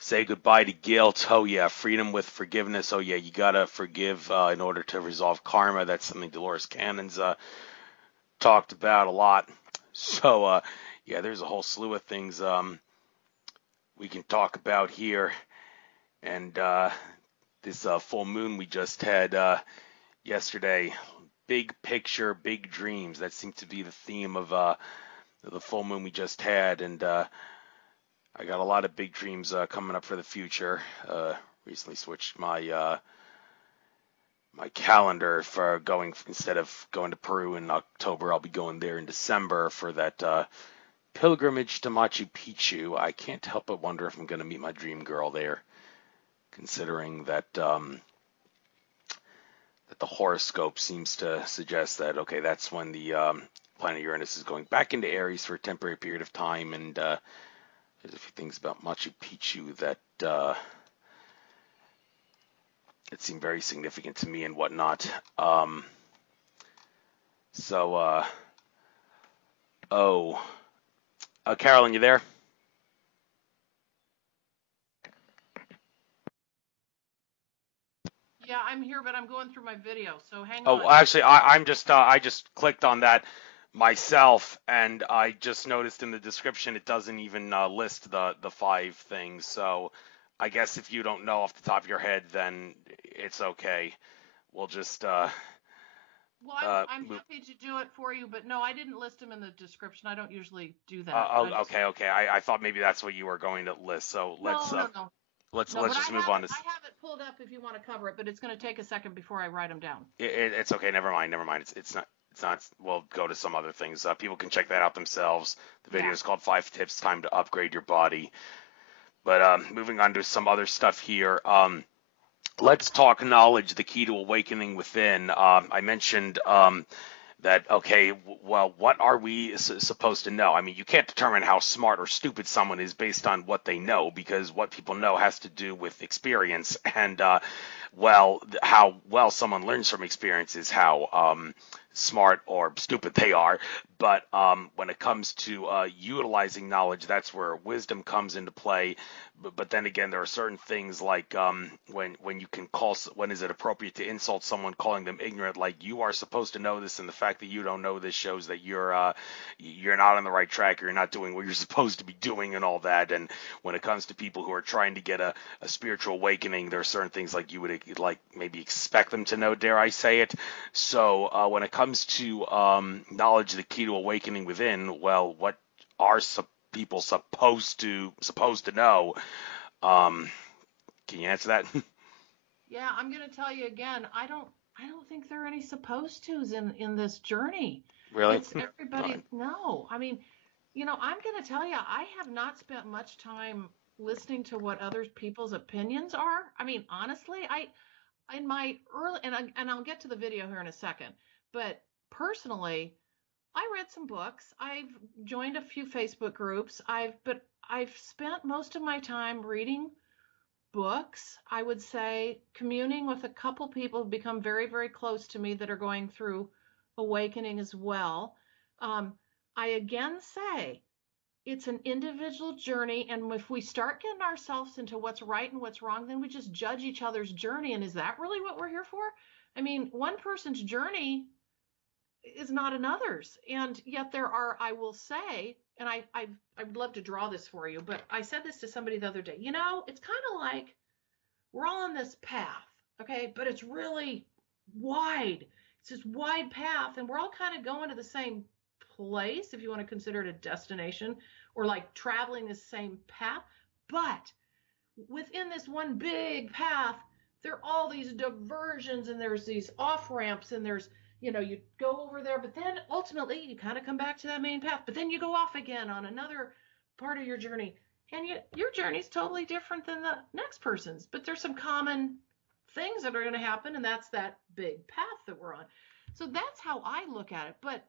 Say goodbye to guilt. Oh yeah, freedom with forgiveness. Oh yeah, you gotta forgive in order to resolve karma. That's something Dolores Cannon's talked about a lot. So yeah, there's a whole slew of things we can talk about here. And this full moon we just had yesterday. Big picture, big dreams. That seemed to be the theme of the full moon we just had. And I got a lot of big dreams coming up for the future. Recently switched my my calendar for going, instead of going to Peru in October, I'll be going there in December for that pilgrimage to Machu Picchu. I can't help but wonder if I'm going to meet my dream girl there, considering that that the horoscope seems to suggest that, okay, that's when the planet Uranus is going back into Aries for a temporary period of time. And there's a few things about Machu Picchu that it seemed very significant to me and whatnot. Carolyn, you there? Yeah, I'm here, but I'm going through my video, so hang on. Oh, actually, I just clicked on that myself, and I just noticed in the description it doesn't even list the 5 things. So I guess if you don't know off the top of your head, then it's okay. We'll just well, I'm happy to do it for you, but no, I didn't list them in the description. I don't usually do that. Okay. I thought maybe that's what you were going to list. So let's no. No, let's but just move on to. I have it pulled up if you want to cover it, but it's going to take a second before I write them down. It's okay. Never mind. Never mind. It's not. It's not. We'll go to some other things. People can check that out themselves. The video Yeah. is called Five Tips Time to Upgrade Your Body. But moving on to some other stuff here. Let's talk knowledge, the key to awakening within. I mentioned that, okay, well, what are we supposed to know? I mean, you can't determine how smart or stupid someone is based on what they know, because what people know has to do with experience. And, well, how well someone learns from experience is how smart or stupid they are. But when it comes to utilizing knowledge, that's where wisdom comes into play. But then again, there are certain things like when you can call, when is it appropriate to insult someone, calling them ignorant? Like, you are supposed to know this, and the fact that you don't know this shows that you're not on the right track, or you're not doing what you're supposed to be doing, and all that. And when it comes to people who are trying to get a spiritual awakening, there are certain things like you would like maybe expect them to know, dare I say it. So when it comes to knowledge, the key to awakening within, well, what are people supposed to know? Um, can you answer that? Yeah, I'm going to tell you again. I don't think there are any supposed tos in this journey. Really? It's All everybody. right. No, I mean, I'm going to tell you, I have not spent much time listening to what other people's opinions are. I mean, honestly, I in my early and I'll get to the video here in a second, but personally, I read some books. I've joined a few Facebook groups. I've spent most of my time reading books. I would say communing with a couple people who've become very, very close to me that are going through awakening as well. Um, I again say it's an individual journey, and if we start getting ourselves into what's right and what's wrong, then we just judge each other's journey. And is that really what we're here for? I mean, one person's journey is not another's. And yet there are, I will say, and I would love to draw this for you, but I said this to somebody the other day. It's kind of like we're all on this path, okay? But it's really wide. It's this wide path, and we're all kind of going to the same place, if you want to consider it a destination, or like traveling the same path. But within this one big path, there are all these diversions, and there's these off ramps, and there's you go over there, but then ultimately you kind of come back to that main path, but then you go off again on another part of your journey, and your journey is totally different than the next person's, but there's some common things that are going to happen, and that's that big path that we're on. So that's how I look at it. But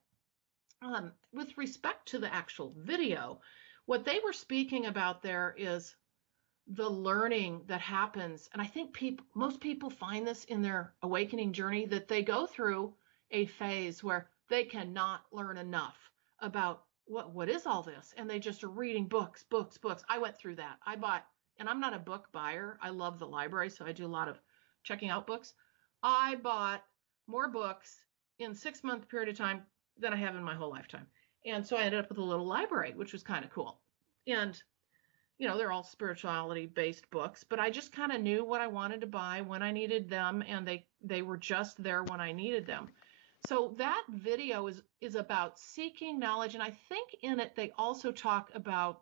with respect to the actual video, what they were speaking about there is the learning that happens. And I think most people find this in their awakening journey, that they go through a phase where they cannot learn enough about what is all this, and they just are reading books, books, books. I went through that. I bought, and I'm not a book buyer. I love the library, so I do a lot of checking out books. I bought more books in 6 month period of time than I have in my whole lifetime. And so I ended up with a little library, which was kind of cool. And they're all spirituality based books, but I just kind of knew what I wanted to buy when I needed them, and they were just there when I needed them. So that video is about seeking knowledge, and I think in it they also talk about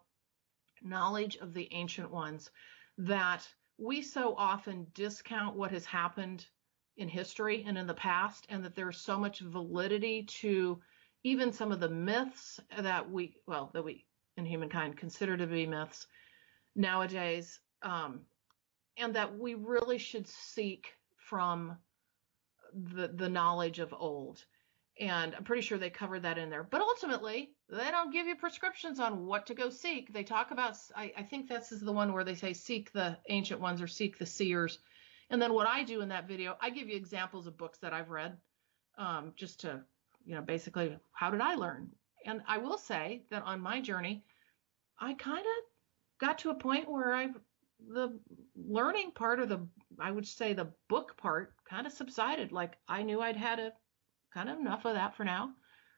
knowledge of the ancient ones, that we so often discount what has happened in history and in the past, and that there's so much validity to even some of the myths that we in humankind consider to be myths nowadays, and that we really should seek from the knowledge of old. And I'm pretty sure they covered that in there. But ultimately, they don't give you prescriptions on what to go seek. They talk about, I think this is the one where they say seek the ancient ones or seek the seers. And then what I do in that video, I give you examples of books that I've read, just to, basically, how did I learn? And I will say that on my journey, I kind of got to a point where the learning part, or I would say the book part, kind of subsided. Like, I knew I'd had a kind of enough of that for now.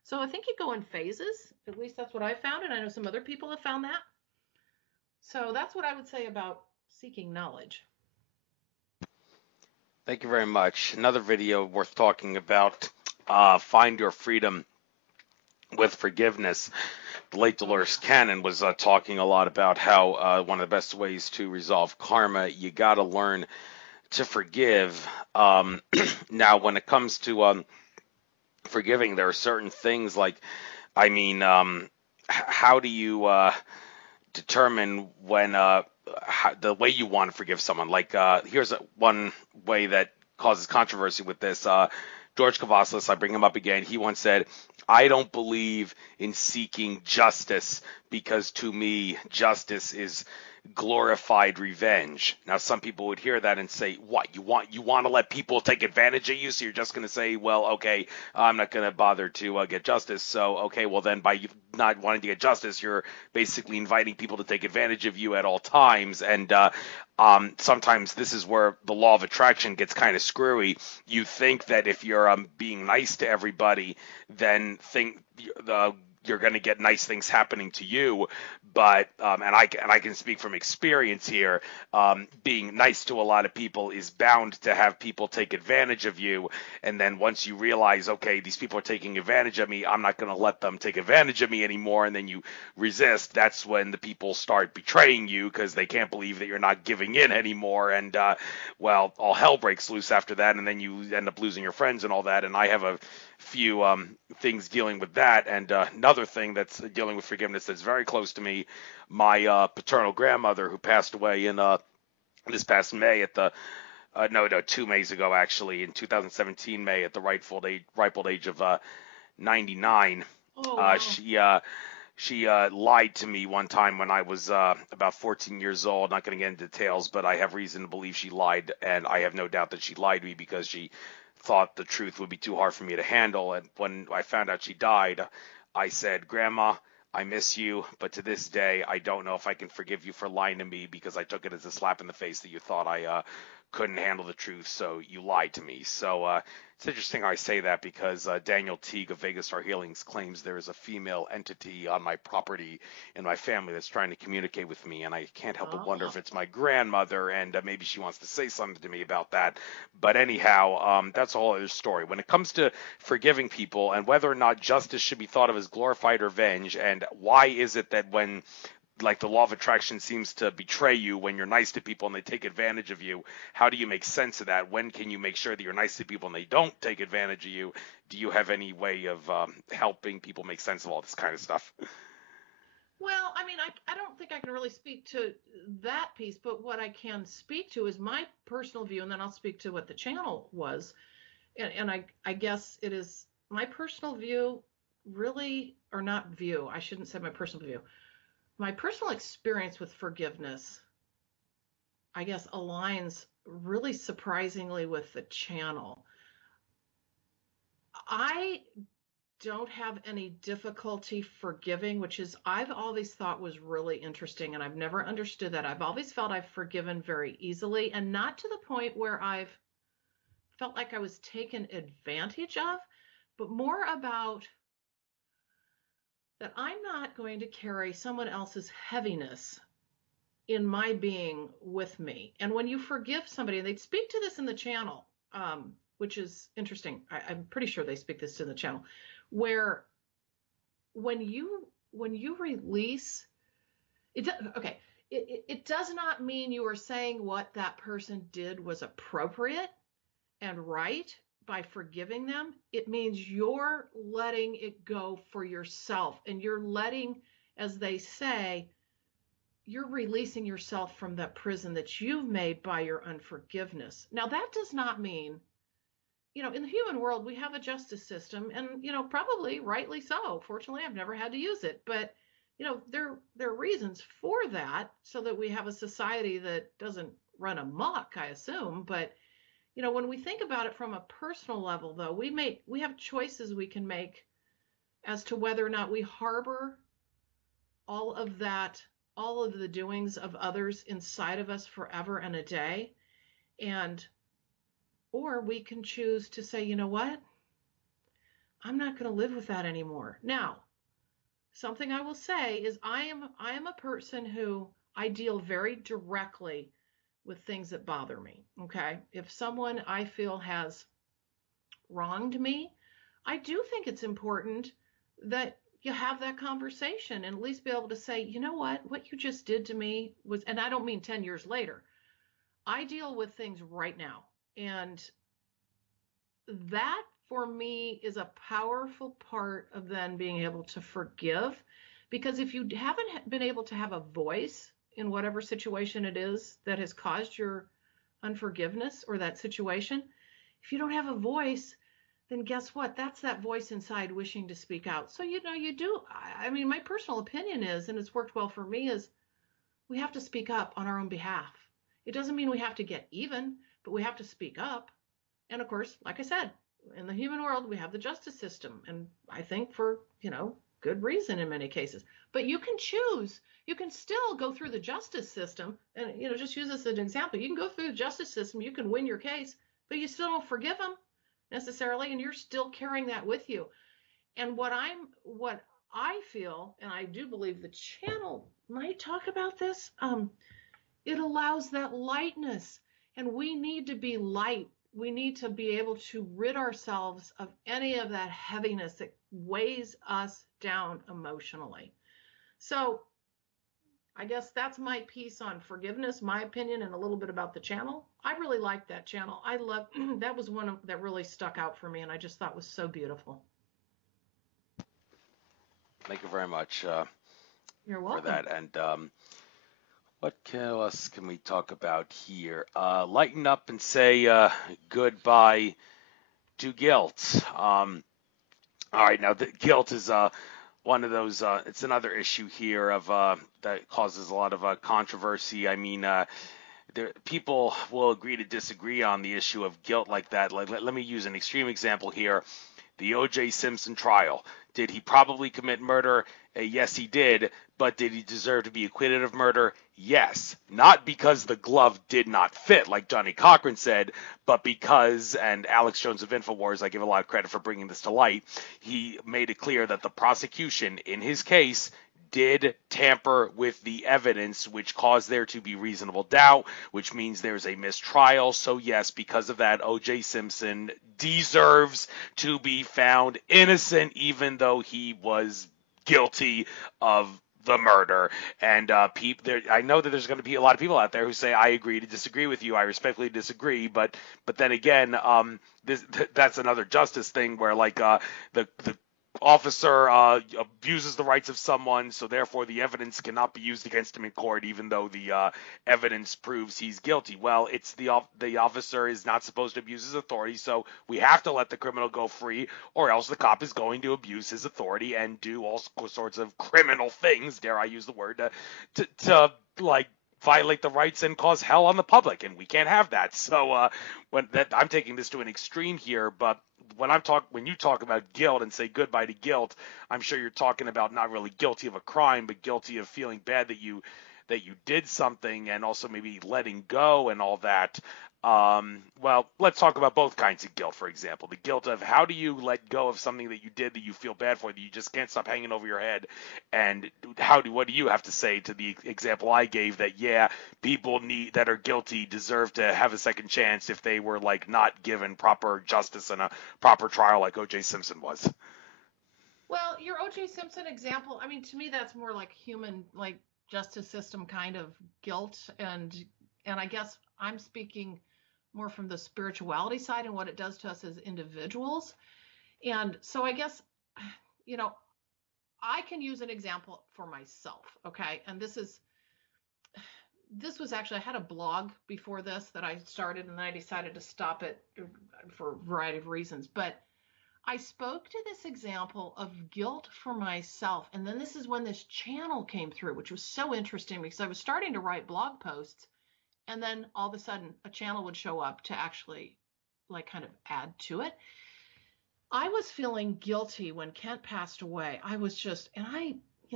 So I think you go in phases. At least that's what I found, and I know some other people have found that. So that's what I would say about seeking knowledge. Thank you very much. Another video worth talking about. Find Your Freedom. with forgiveness. The late Oh, Dolores Cannon was talking a lot about how one of the best ways to resolve karma, you got to learn to forgive. Now, when it comes to forgiving, there are certain things like, I mean, how do you determine when the way you want to forgive someone? Like, here's one way that causes controversy with this. George Kavaslis, I bring him up again. He once said, "I don't believe in seeking justice because to me, justice is glorified revenge." Now, some people would hear that and say, "What, you want to let people take advantage of you? So you're just going to say, well, okay, I'm not going to bother to get justice. So, okay, well then by you not wanting to get justice, you're basically inviting people to take advantage of you at all times." And sometimes this is where the law of attraction gets kind of screwy. You think that if you're being nice to everybody, then you're going to get nice things happening to you. But and I can speak from experience here. Being nice to a lot of people is bound to have people take advantage of you. And then once you realize, okay, these people are taking advantage of me, I'm not going to let them take advantage of me anymore. And then you resist. That's when the people start betraying you because they can't believe that you're not giving in anymore. And well, all hell breaks loose after that. And then you end up losing your friends and all that. And I have a few things dealing with that. And another thing that's dealing with forgiveness that's very close to me, my paternal grandmother who passed away in this past May at the no, 2 Mays ago actually, in 2017 May, at the ripe old age of 99. oh Uh, wow. she uh, she lied to me one time when I was about 14 years old. Not going to get into details, but I have reason to believe she lied, and I have no doubt that she lied to me because she thought the truth would be too hard for me to handle. And when I found out she died, I said, "Grandma, I miss you, but to this day, I don't know if I can forgive you for lying to me because I took it as a slap in the face that you thought I couldn't handle the truth, so you lied to me." So it's interesting I say that because Daniel Teague of Vegas Star Healings claims there is a female entity on my property in my family that's trying to communicate with me, and I can't help but wonder Oh. if it's my grandmother, and maybe she wants to say something to me about that. But anyhow, that's a whole other story. When it comes to forgiving people and whether or not justice should be thought of as glorified revenge, and why is it that when like the law of attraction seems to betray you when you're nice to people and they take advantage of you. How do you make sense of that? When can you make sure that you're nice to people and they don't take advantage of you? Do you have any way of helping people make sense of all this kind of stuff? Well, I mean, I don't think I can really speak to that piece, but what I can speak to is my personal view, and then I'll speak to what the channel was. And I guess it is my personal view, really, or not view, I shouldn't say my personal view. My personal experience with forgiveness, I guess, aligns really surprisingly with the channel. I don't have any difficulty forgiving, which is I've always thought was really interesting, and I've never understood that. I've always felt I've forgiven very easily, and not to the point where I've felt like I was taken advantage of, but more about that I'm not going to carry someone else's heaviness in my being with me. And when you forgive somebody, and they speak to this in the channel, which is interesting. I'm pretty sure they speak this in the channel, where when you release it, okay, it does not mean you are saying what that person did was appropriate and right by forgiving them. It means you're letting it go for yourself, and you're letting, as they say, you're releasing yourself from that prison that you've made by your unforgiveness. Now, that does not mean, in the human world, we have a justice system, and, probably rightly so. Fortunately, I've never had to use it, but, there are reasons for that so that we have a society that doesn't run amok, I assume. But, when we think about it from a personal level, though, we have choices we can make as to whether or not we harbor all of that, all of the doings of others inside of us forever and a day. And, or we can choose to say, you know what? I'm not going to live with that anymore. Now, something I will say is I am a person who I deal very directly with things that bother me. Okay? If someone I feel has wronged me, I do think it's important that you have that conversation and at least be able to say, you know what you just did to me was, and I don't mean 10 years later. I deal with things right now. And that for me is a powerful part of then being able to forgive. Because if you haven't been able to have a voice in whatever situation it is that has caused your unforgiveness or that situation, if you don't have a voice, then guess what? That's that voice inside wishing to speak out. So, you do. I mean, my personal opinion is, and it's worked well for me, is we have to speak up on our own behalf. It doesn't mean we have to get even, but we have to speak up. And of course, like I said, in the human world, we have the justice system. And I think for, good reason in many cases. But you can choose. You can still go through the justice system and, just use this as an example. You can go through the justice system. You can win your case, but you still don't forgive them necessarily. And you're still carrying that with you. And what I feel, and I do believe the channel might talk about this, it allows that lightness. And we need to be light. We need to be able to rid ourselves of any of that heaviness that weighs us down emotionally. So I guess that's my piece on forgiveness, my opinion, and a little bit about the channel. I really like that channel. I love that was one that really stuck out for me, and I just thought was so beautiful. Thank you very much You're for welcome. that. And what else can we talk about here? Lighten up and say goodbye to guilt. All right, now the guilt is one of those. It's another issue here of that causes a lot of controversy. I mean, people will agree to disagree on the issue of guilt like that. Let me use an extreme example here. The O.J. Simpson trial. Did he probably commit murder? Yes, he did. But did he deserve to be acquitted of murder? Yes. Not because the glove did not fit, like Johnny Cochran said, but because, and Alex Jones of InfoWars, I give a lot of credit for bringing this to light, he made it clear that the prosecution in his case did tamper with the evidence, which caused there to be reasonable doubt, which means there's a mistrial. So yes, because of that, O.J. Simpson deserves to be found innocent, even though he was guilty of the murder. And I know that there's going to be a lot of people out there who say I agree to disagree with you. I respectfully disagree, but then again, that's another justice thing where the officer abuses the rights of someone, so therefore the evidence cannot be used against him in court, even though the evidence proves he's guilty. Well, it's the officer is not supposed to abuse his authority, so we have to let the criminal go free, or else the cop is going to abuse his authority and do all sorts of criminal things, dare I use the word, to like violate the rights and cause hell on the public, and we can't have that. So I'm taking this to an extreme here, but when you talk about guilt and say goodbye to guilt, I'm sure you're talking about not really guilty of a crime, but guilty of feeling bad that you did something, and also maybe letting go and all that. Well, let's talk about both kinds of guilt. For example, the guilt of how do you let go of something that you did that you feel bad for, that you just can't stop hanging over your head, and what do you have to say to the example I gave that people that are guilty deserve to have a second chance if they were not given proper justice and a proper trial like O.J. Simpson was. Well, your O.J. Simpson example, I mean, to me, that's more like human, like justice system kind of guilt, and I guess I'm speaking more from the spirituality side and what it does to us as individuals. And so I guess, you know, I can use an example for myself, okay? And this was actually, I had a blog before this that I started, and then I decided to stop it for a variety of reasons. But I spoke to this example of guilt for myself. And then this is when this channel came through, which was so interesting because I was starting to write blog posts. And then all of a sudden a channel would show up to actually kind of add to it. I was feeling guilty when Kent passed away. I was just, and I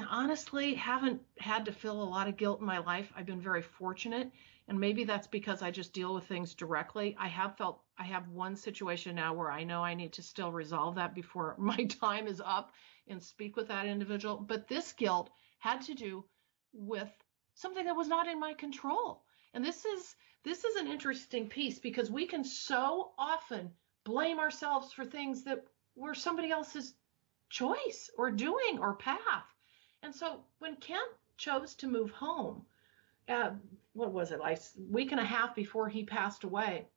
honestly haven't had to feel a lot of guilt in my life. I've been very fortunate. And maybe that's because I just deal with things directly. I have one situation now where I know I need to still resolve that before my time is up and speak with that individual. But this guilt had to do with something that was not in my control. And this is an interesting piece because we can so often blame ourselves for things that were somebody else's choice or doing or path. And so when Kent chose to move home, uh, what was it, like a week and a half before he passed away,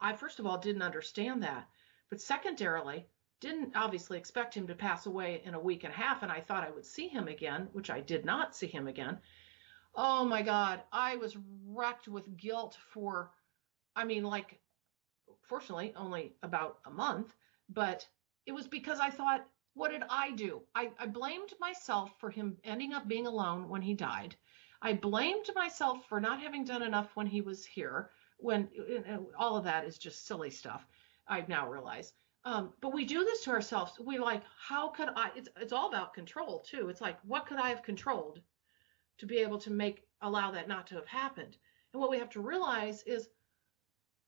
I first of all didn't understand that, but secondarily, didn't obviously expect him to pass away in a week and a half, and I thought I would see him again, which I did not see him again. Oh my God, I was wrecked with guilt for, I mean, like, fortunately, only about a month, but it was because I thought, what did I do? I blamed myself for him ending up being alone when he died. I blamed myself for not having done enough when he was here, when all of that is just silly stuff, I now realize. But we do this to ourselves. We like, how could I? It's all about control too. It's like, what could I have controlled to be able to allow that not to have happened? And what we have to realize is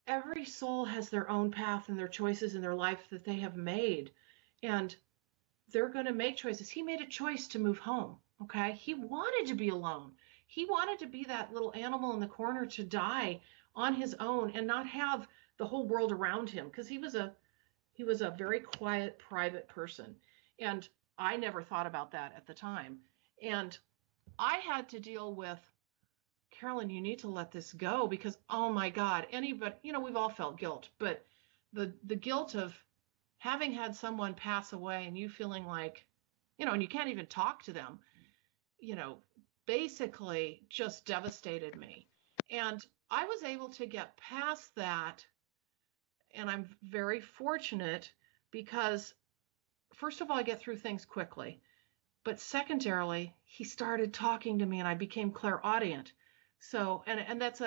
every soul has their own path and their choices in their life that they have made. And they're going to make choices. He made a choice to move home. Okay. He wanted to be alone. He wanted to be that little animal in the corner to die on his own and not have the whole world around him, because he was a very quiet, private person. And I never thought about that at the time. And I had to deal with, Carolyn, you need to let this go, because oh my God, anybody, we've all felt guilt, but the guilt of having had someone pass away and you feeling like, and you can't even talk to them, you know, basically just devastated me. And I was able to get past that, and I'm very fortunate because first of all, I get through things quickly, but secondarily, he started talking to me and I became clairaudient. So, and that's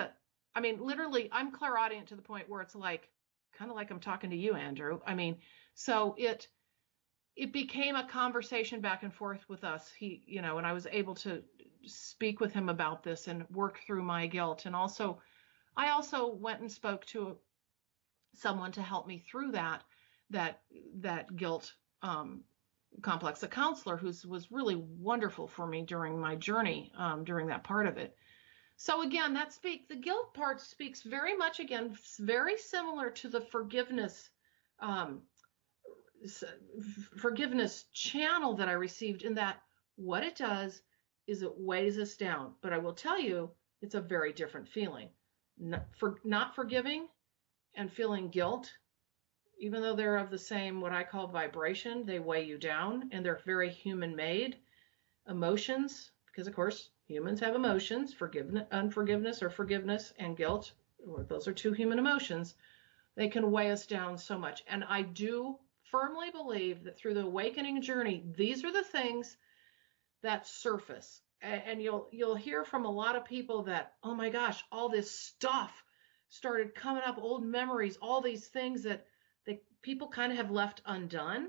I mean, literally, I'm clairaudient to the point where it's like, kind of like I'm talking to you, Andrew. I mean, so it became a conversation back and forth with us. And I was able to speak with him about this and work through my guilt. And also, I also went and spoke to someone to help me through that that guilt complex, a counselor who was really wonderful for me during my journey, during that part of it. So again, the guilt part speaks very much, again, very similar to the um, forgiveness channel that I received, in that what it does is it weighs us down. But I will tell you, it's a very different feeling. Not forgiving and feeling guilt, even though they're of the same, what I call vibration, they weigh you down, and they're very human made emotions, because of course humans have emotions, unforgiveness or forgiveness, and guilt. Those are two human emotions. They can weigh us down so much. And I do firmly believe that through the awakening journey, these are the things that surface. And you'll hear from a lot of people that, oh my gosh, all this stuff started coming up, old memories, all these things that people kind of have left undone.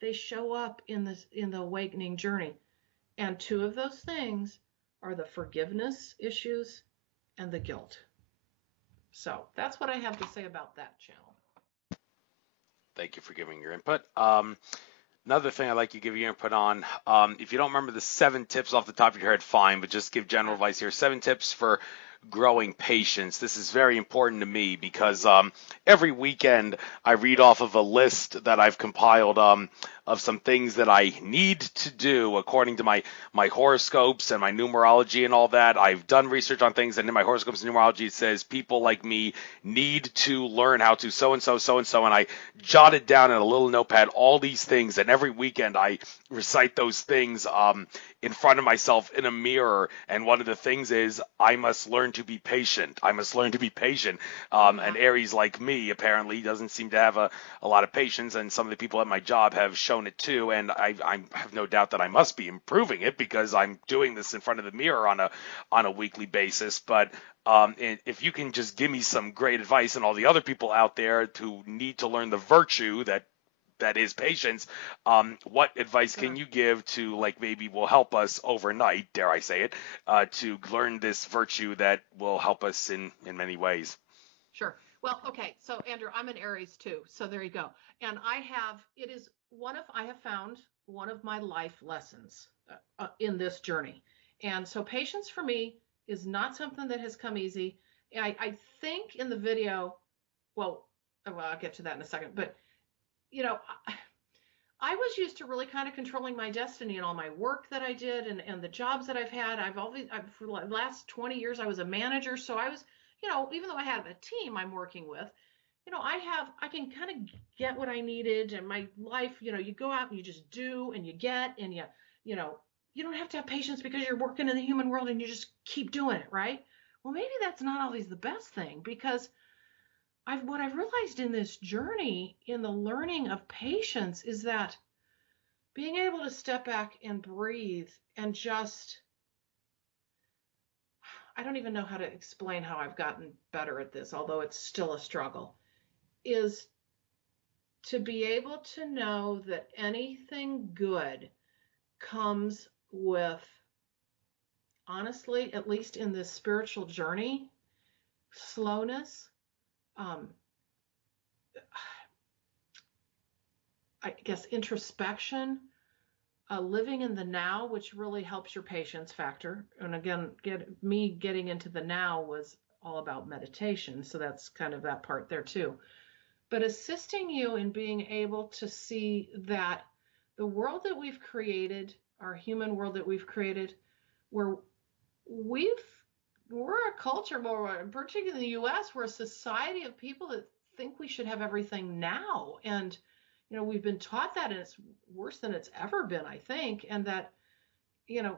They show up in the awakening journey. And two of those things are the forgiveness issues and the guilt. So that's what I have to say about that channel. Thank you for giving your input. Another thing I'd like you to give your input on, if you don't remember the 7 tips off the top of your head, fine, but just give general advice here. 7 tips for growing patience. This is very important to me because every weekend I read off of a list that I've compiled of some things that I need to do according to my horoscopes and my numerology and all that. I've done research on things, and in my horoscopes and numerology it says people like me need to learn how to so and so, so and so, and I jotted down in a little notepad all these things, and every weekend I recite those things in front of myself in a mirror. And one of the things is I must learn to be patient. I must learn to be patient. And Aries, like me, apparently doesn't seem to have a lot of patience, and some of the people at my job have shown it too. And I have no doubt that I must be improving it because I'm doing this in front of the mirror on a weekly basis. But if you can just give me some great advice, and all the other people out there who need to learn the virtue that is patience, what advice can you give to, like, maybe will help us overnight, dare I say it, to learn this virtue that will help us in many ways? Sure. Well, okay. So Andrew, I'm an Aries too. So there you go. And I have found one of my life lessons in this journey. And so patience for me is not something that has come easy. I think in the video, well, I'll get to that in a second, but you know, I was used to really kind of controlling my destiny and all my work that I did and the jobs that I've had. For the last 20 years, I was a manager. So I was, even though I have a team I'm working with, I can kind of get what I needed and my life, you go out and you just do and you get and you know, you don't have to have patience because you're working in the human world and you just keep doing it, right? Well, maybe that's not always the best thing because what I've realized in this journey in the learning of patience is that being able to step back and breathe and just, I don't even know how to explain how I've gotten better at this, although it's still a struggle, is to be able to know that anything good comes with, honestly, at least in this spiritual journey, slowness, um, I guess introspection, living in the now, which really helps your patience factor. And again, getting into the now was all about meditation, so that's kind of that part there too. But assisting you in being able to see that the world that we've created, our human world that we've created, where we've we're a culture, particularly in the U.S., we're a society of people that think we should have everything now, and we've been taught that, and it's worse than it's ever been, I think, and that you know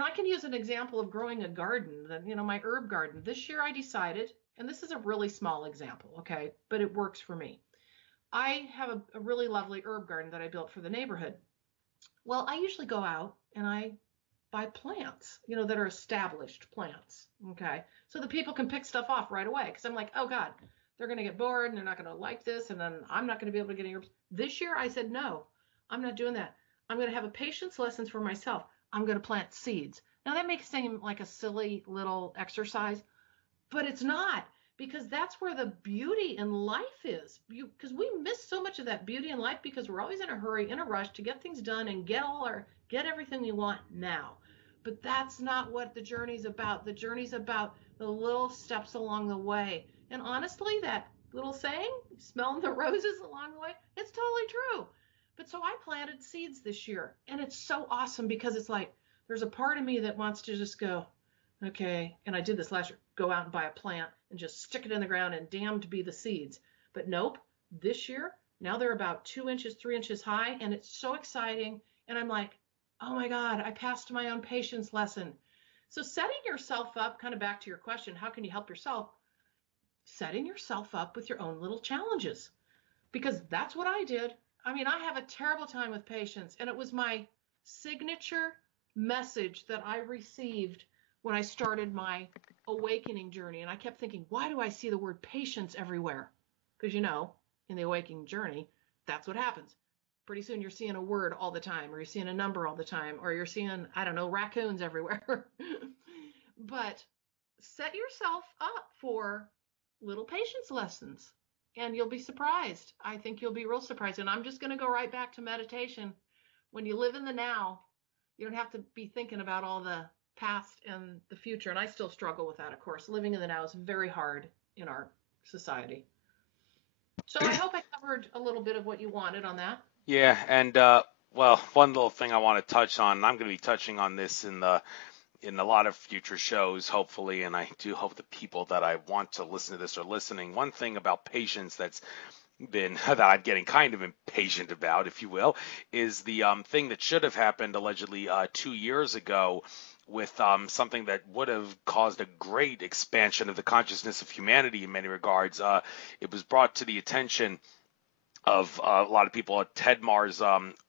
I can use an example of growing a garden, my herb garden. This year I decided, and this is a really small example, okay, but it works for me. I have a really lovely herb garden that I built for the neighborhood. Well, I usually go out and I buy plants, that are established plants, okay, so the people can pick stuff off right away. Because I'm like, oh God, they're going to get bored and they're not going to like this, and then I'm not going to be able to get any herbs. This year I said, no, I'm not doing that. I'm going to have a patience lessons for myself. I'm going to plant seeds. Now that makes it seem like a silly little exercise, but it's not, because that's where the beauty in life is. Because we miss so much of that beauty in life because we're always in a hurry, in a rush to get things done and get everything we want now. But that's not what the journey's about. The journey's about the little steps along the way. And honestly, that little saying, smelling the roses along the way, it's totally true. But so I planted seeds this year, and it's so awesome because it's like there's a part of me that wants to just go, okay, and I did this last year, go out and buy a plant and just stick it in the ground and damned be the seeds. But nope, this year, now they're about 2 inches, 3 inches high, and it's so exciting. And I'm like, oh my God, I passed my own patience lesson. So setting yourself up, kind of back to your question, how can you help yourself? Setting yourself up with your own little challenges, because that's what I did. I mean, I have a terrible time with patience, and it was my signature message that I received when I started my awakening journey. And I kept thinking, why do I see the word patience everywhere? Because in the awakening journey, that's what happens. Pretty soon you're seeing a word all the time, or you're seeing a number all the time, or you're seeing, I don't know, raccoons everywhere. But set yourself up for little patience lessons, and you'll be surprised. I think you'll be real surprised. And I'm just going to go right back to meditation. When you live in the now, you don't have to be thinking about all the past and the future. And I still struggle with that, of course. Living in the now is very hard in our society. So I hope I covered a little bit of what you wanted on that. Yeah, and well, one little thing I want to touch on, I'm going to be touching on this in a lot of future shows, hopefully, and I do hope the people that I want to listen to this are listening. One thing about patience that I'm getting kind of impatient about, if you will, is the thing that should have happened allegedly 2 years ago with something that would have caused a great expansion of the consciousness of humanity in many regards. It was brought to the attention of a lot of people at Ted Mar's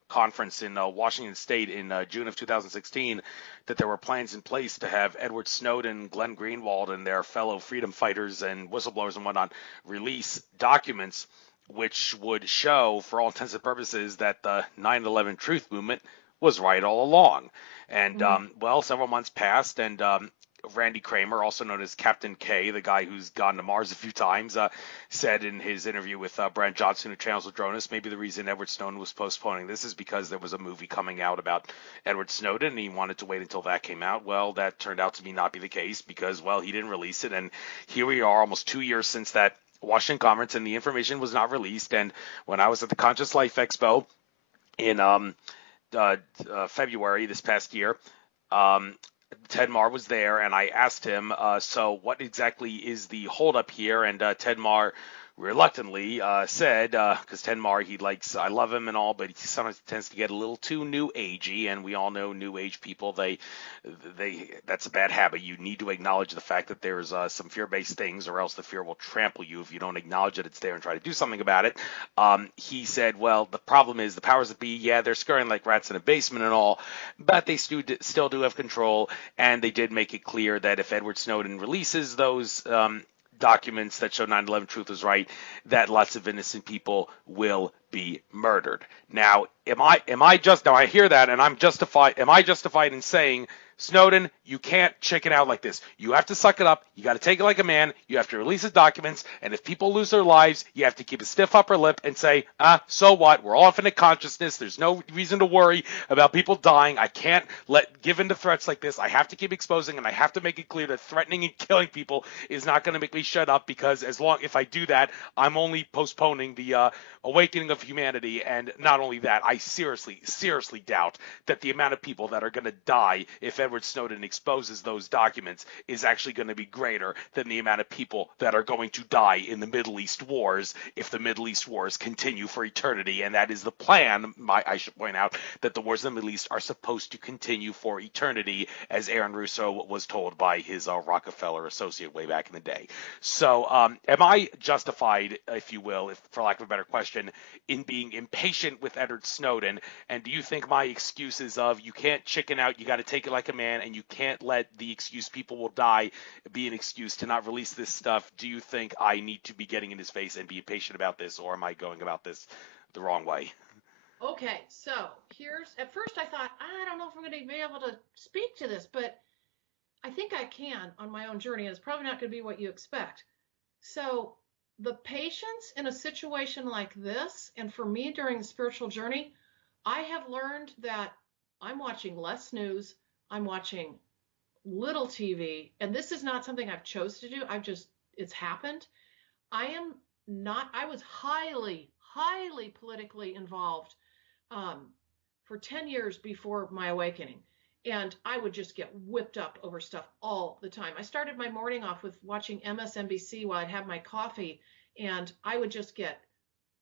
conference in Washington State in June of 2016, that there were plans in place to have Edward Snowden, Glenn Greenwald, and their fellow freedom fighters and whistleblowers and whatnot release documents which would show, for all intents and purposes, that the 9/11 Truth Movement was right all along. And well, several months passed, and Randy Kramer, also known as Captain K, the guy who's gone to Mars a few times, said in his interview with Brent Johnson, who channels with Dronus, maybe the reason Edward Snowden was postponing this is because there was a movie coming out about Edward Snowden, and he wanted to wait until that came out. Well, that turned out to not be the case because, well, he didn't release it, and here we are almost 2 years since that Washington conference, and the information was not released. And when I was at the Conscious Life Expo, in February this past year. Um, Ted Marr was there, and I asked him, so what exactly is the holdup here? And Ted Marr reluctantly said, because Ted Marr, he likes, I love him and all, but he sometimes tends to get a little too new agey, and we all know new age people, that's a bad habit. You need to acknowledge the fact that there's some fear-based things, or else the fear will trample you if you don't acknowledge that it's there and try to do something about it. He said, well, the problem is the powers that be, yeah, they're scurrying like rats in a basement and all, but they still do have control, and they did make it clear that if Edward Snowden releases those documents that show 9/11 truth was right, that lots of innocent people will be murdered. Now, now I hear that and am I justified in saying, Snowden, you can't chicken out like this. You have to suck it up. You got to take it like a man. You have to release the documents. And if people lose their lives, you have to keep a stiff upper lip and say, so what? We're all infinite consciousness. There's no reason to worry about people dying. I can't give in to threats like this. I have to keep exposing, and I have to make it clear that threatening and killing people is not going to make me shut up, because if I do that, I'm only postponing the awakening of humanity. And not only that, I seriously, seriously doubt that the amount of people that are going to die if Edward Snowden exposes those documents is actually going to be greater than the amount of people that are going to die in the Middle East wars if the Middle East wars continue for eternity. And that is the plan. I should point out that the wars in the Middle East are supposed to continue for eternity, as Aaron Russo was told by his Rockefeller associate way back in the day. So am I justified, if you will, for lack of a better question, in being impatient with Edward Snowden? And do you think my excuses of you can't chicken out, you got to take it like a man, and you can't let the excuse people will die be an excuse to not release this stuff? Do you think I need to be getting in his face and be patient about this, or am I going about this the wrong way? Okay, so at first I thought, I don't know if I'm going to be able to speak to this, but I think I can on my own journey, and it's probably not going to be what you expect. So, the patience in a situation like this, and for me during the spiritual journey, I have learned that I'm watching less news, I'm watching little TV, and this is not something I've chose to do. It's happened. I was highly, highly politically involved um, for 10 years before my awakening. And I would just get whipped up over stuff all the time. I started my morning off with watching MSNBC while I'd have my coffee, and I would just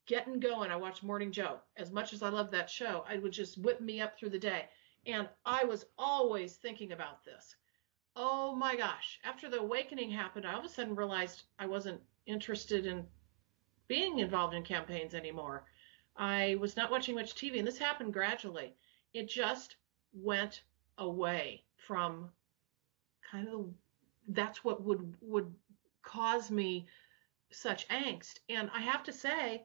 getting going. I watched Morning Joe. As much as I love that show, it would just whip me up through the day. And I was always thinking about this. Oh my gosh. After the awakening happened, I all of a sudden realized I wasn't interested in being involved in campaigns anymore. I was not watching much TV, and this happened gradually. It just went away from kind of that's what would cause me such angst. And I have to say,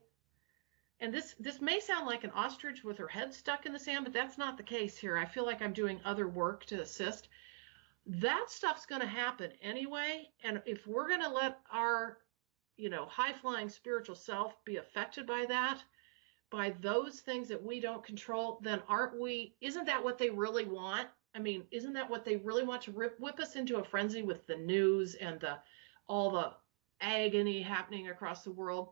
and this may sound like an ostrich with her head stuck in the sand, but that's not the case here. I feel like I'm doing other work to assist. That stuff's going to happen anyway, and if we're going to let our high-flying spiritual self be affected by that, by those things that we don't control, then isn't that what they really want? I mean, isn't that what they really want, to whip us into a frenzy with the news and all the agony happening across the world?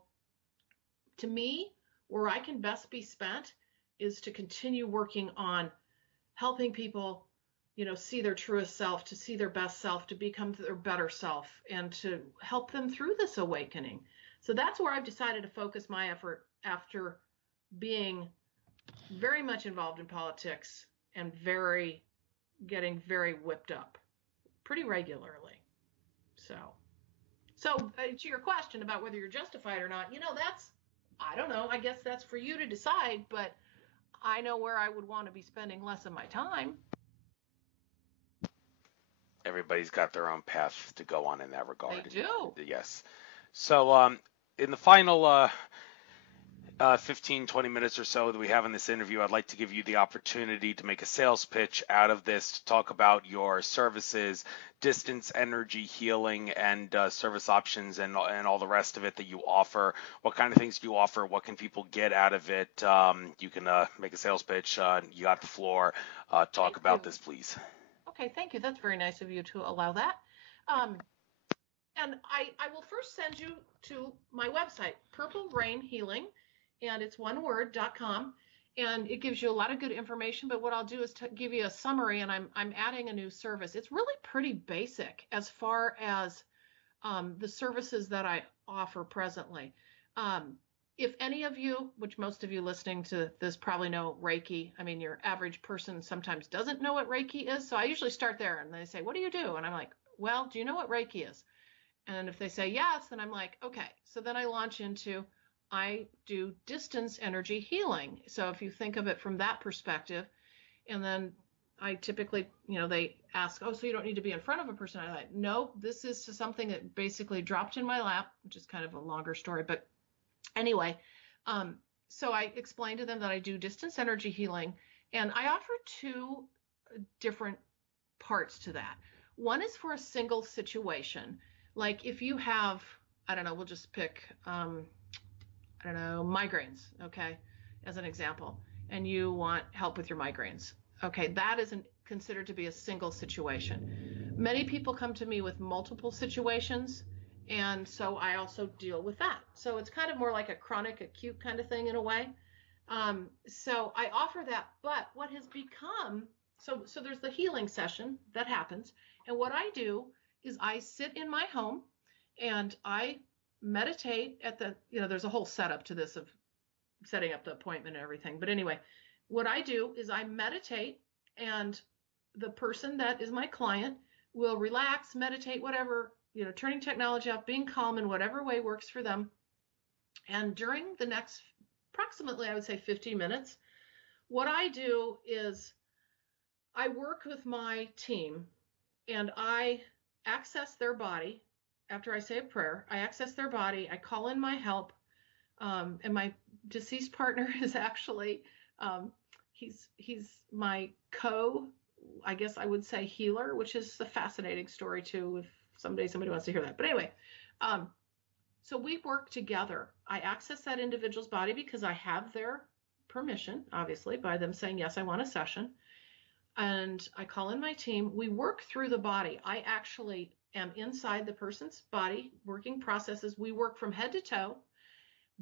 To me, where I can best be spent is to continue working on helping people, see their truest self, to see their best self, to become their better self, and to help them through this awakening. So that's where I've decided to focus my effort after being very much involved in politics and getting very whipped up pretty regularly. So to your question about whether you're justified or not, I don't know. I guess that's for you to decide, but I know where I would want to be spending less of my time. Everybody's got their own path to go on in that They regard. do. Yes. So, in the final 15, 20 minutes or so that we have in this interview, I'd like to give you the opportunity to make a sales pitch out of this, to talk about your services, distance energy healing, and service options, and all the rest of it that you offer. What kind of things do you offer? What can people get out of it? You can make a sales pitch. You got the floor. Talk about this, please. Okay, thank you. That's very nice of you to allow that. Um, and I will first send you to my website, Purple Rain Healing, and it's one word.com. and it gives you a lot of good information. But what I'll do is give you a summary, and I'm adding a new service. It's really pretty basic as far as the services that I offer presently. Um, if any of you, which most of you listening to this probably know Reiki, I mean, your average person sometimes doesn't know what Reiki is. So I usually start there and they say, what do you do? And I'm like, well, do you know what Reiki is? And if they say yes, then I'm like, okay. So then I launch into, I do distance energy healing. So if you think of it from that perspective, and then I typically, they ask, oh, so you don't need to be in front of a person. I'm like, no, this is something that basically dropped in my lap, which is kind of a longer story. But anyway, so I explained to them that I do distance energy healing, and I offer two different parts to that. One is for a single situation. Like if you have, I don't know, we'll just pick, migraines, okay, as an example, and you want help with your migraines. Okay, that isn't considered to be a single situation. Many people come to me with multiple situations, and so I also deal with that. So it's kind of more like a chronic acute kind of thing in a way. So I offer that, but what has become, so there's the healing session that happens, and what I do is I sit in my home and I meditate at the, there's a whole setup to this of setting up the appointment and everything. But anyway, what I do is I meditate, and the person that is my client will relax, meditate, whatever, turning technology off, being calm in whatever way works for them. And during the next approximately, I would say 50 minutes, what I do is I work with my team and I access their body. After I say a prayer, I access their body. I call in my help. And my deceased partner is actually, he's my I guess I would say healer, which is a fascinating story too, if someday somebody wants to hear that. But anyway, so we work together. I access that individual's body because I have their permission, obviously, by them saying, yes, I want a session. And I call in my team. We work through the body. I actually am inside the person's body, working processes. We work from head to toe.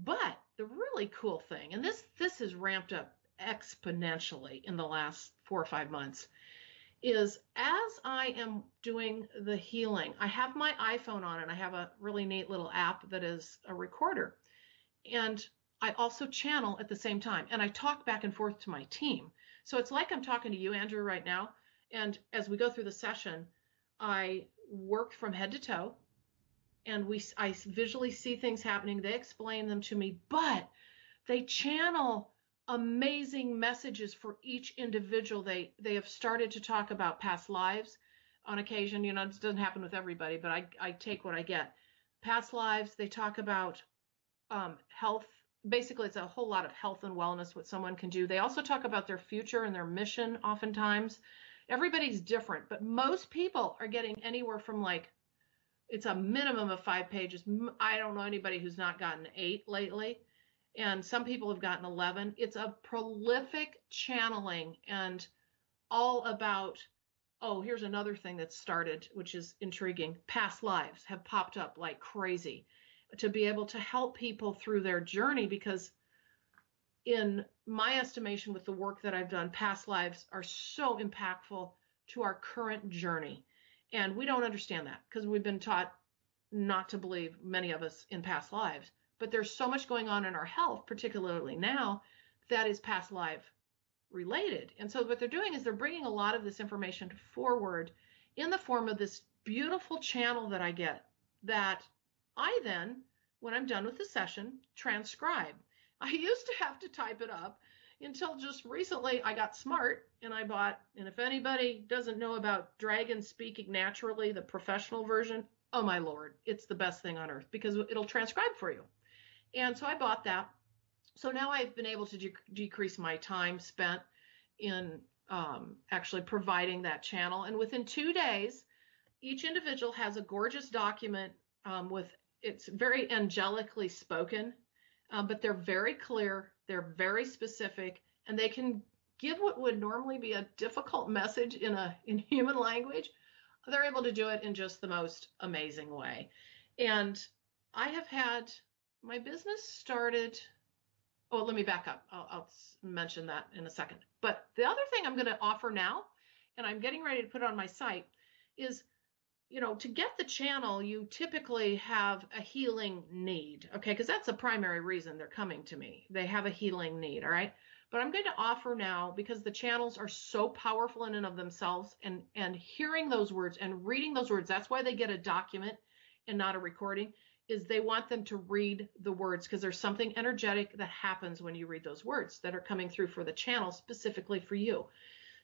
But the really cool thing, and this has ramped up exponentially in the last 4 or 5 months, is as I am doing the healing, I have my iPhone on and I have a really neat little app that is a recorder. And I also channel at the same time, and I talk back and forth to my team. So it's like I'm talking to you, Andrew, right now. And as we go through the session, I work from head to toe, and I visually see things happening. They explain them to me, but they channel amazing messages for each individual. They have started to talk about past lives on occasion. It doesn't happen with everybody, but I take what I get. Past lives. They talk about health. Basically, it's a whole lot of health and wellness, what someone can do. They also talk about their future and their mission oftentimes. Everybody's different, but most people are getting anywhere from it's a minimum of 5 pages. I don't know anybody who's not gotten 8 lately. And some people have gotten 11. It's a prolific channeling, and all about, oh, here's another thing that started, which is intriguing. Past lives have popped up like crazy to be able to help people through their journey, because in my estimation, with the work that I've done, past lives are so impactful to our current journey. And we don't understand that because we've been taught not to believe, many of us, in past lives. But there's so much going on in our health, particularly now, that is past life related. And so what they're doing is they're bringing a lot of this information forward in the form of this beautiful channel that I get, that I then, when I'm done with the session, transcribe. I used to have to type it up until just recently I got smart and I bought, and if anybody doesn't know about Dragon Speaking Naturally, the professional version, oh my Lord, it's the best thing on earth because it'll transcribe for you. And so I bought that. So now I've been able to decrease my time spent in actually providing that channel. And within 2 days, each individual has a gorgeous document it's very angelically spoken, but they're very clear, they're very specific, and they can give what would normally be a difficult message in human language. They're able to do it in just the most amazing way. And I have had my business started. Oh, let me back up. I'll mention that in a second. But the other thing I'm going to offer now, and I'm getting ready to put it on my site, is, to get the channel, you typically have a healing need, okay? Because that's the primary reason they're coming to me. They have a healing need, all right? But I'm going to offer now, because the channels are so powerful in and of themselves, and hearing those words and reading those words, that's why they get a document and not a recording, is they want them to read the words, because there's something energetic that happens when you read those words that are coming through for the channel specifically for you.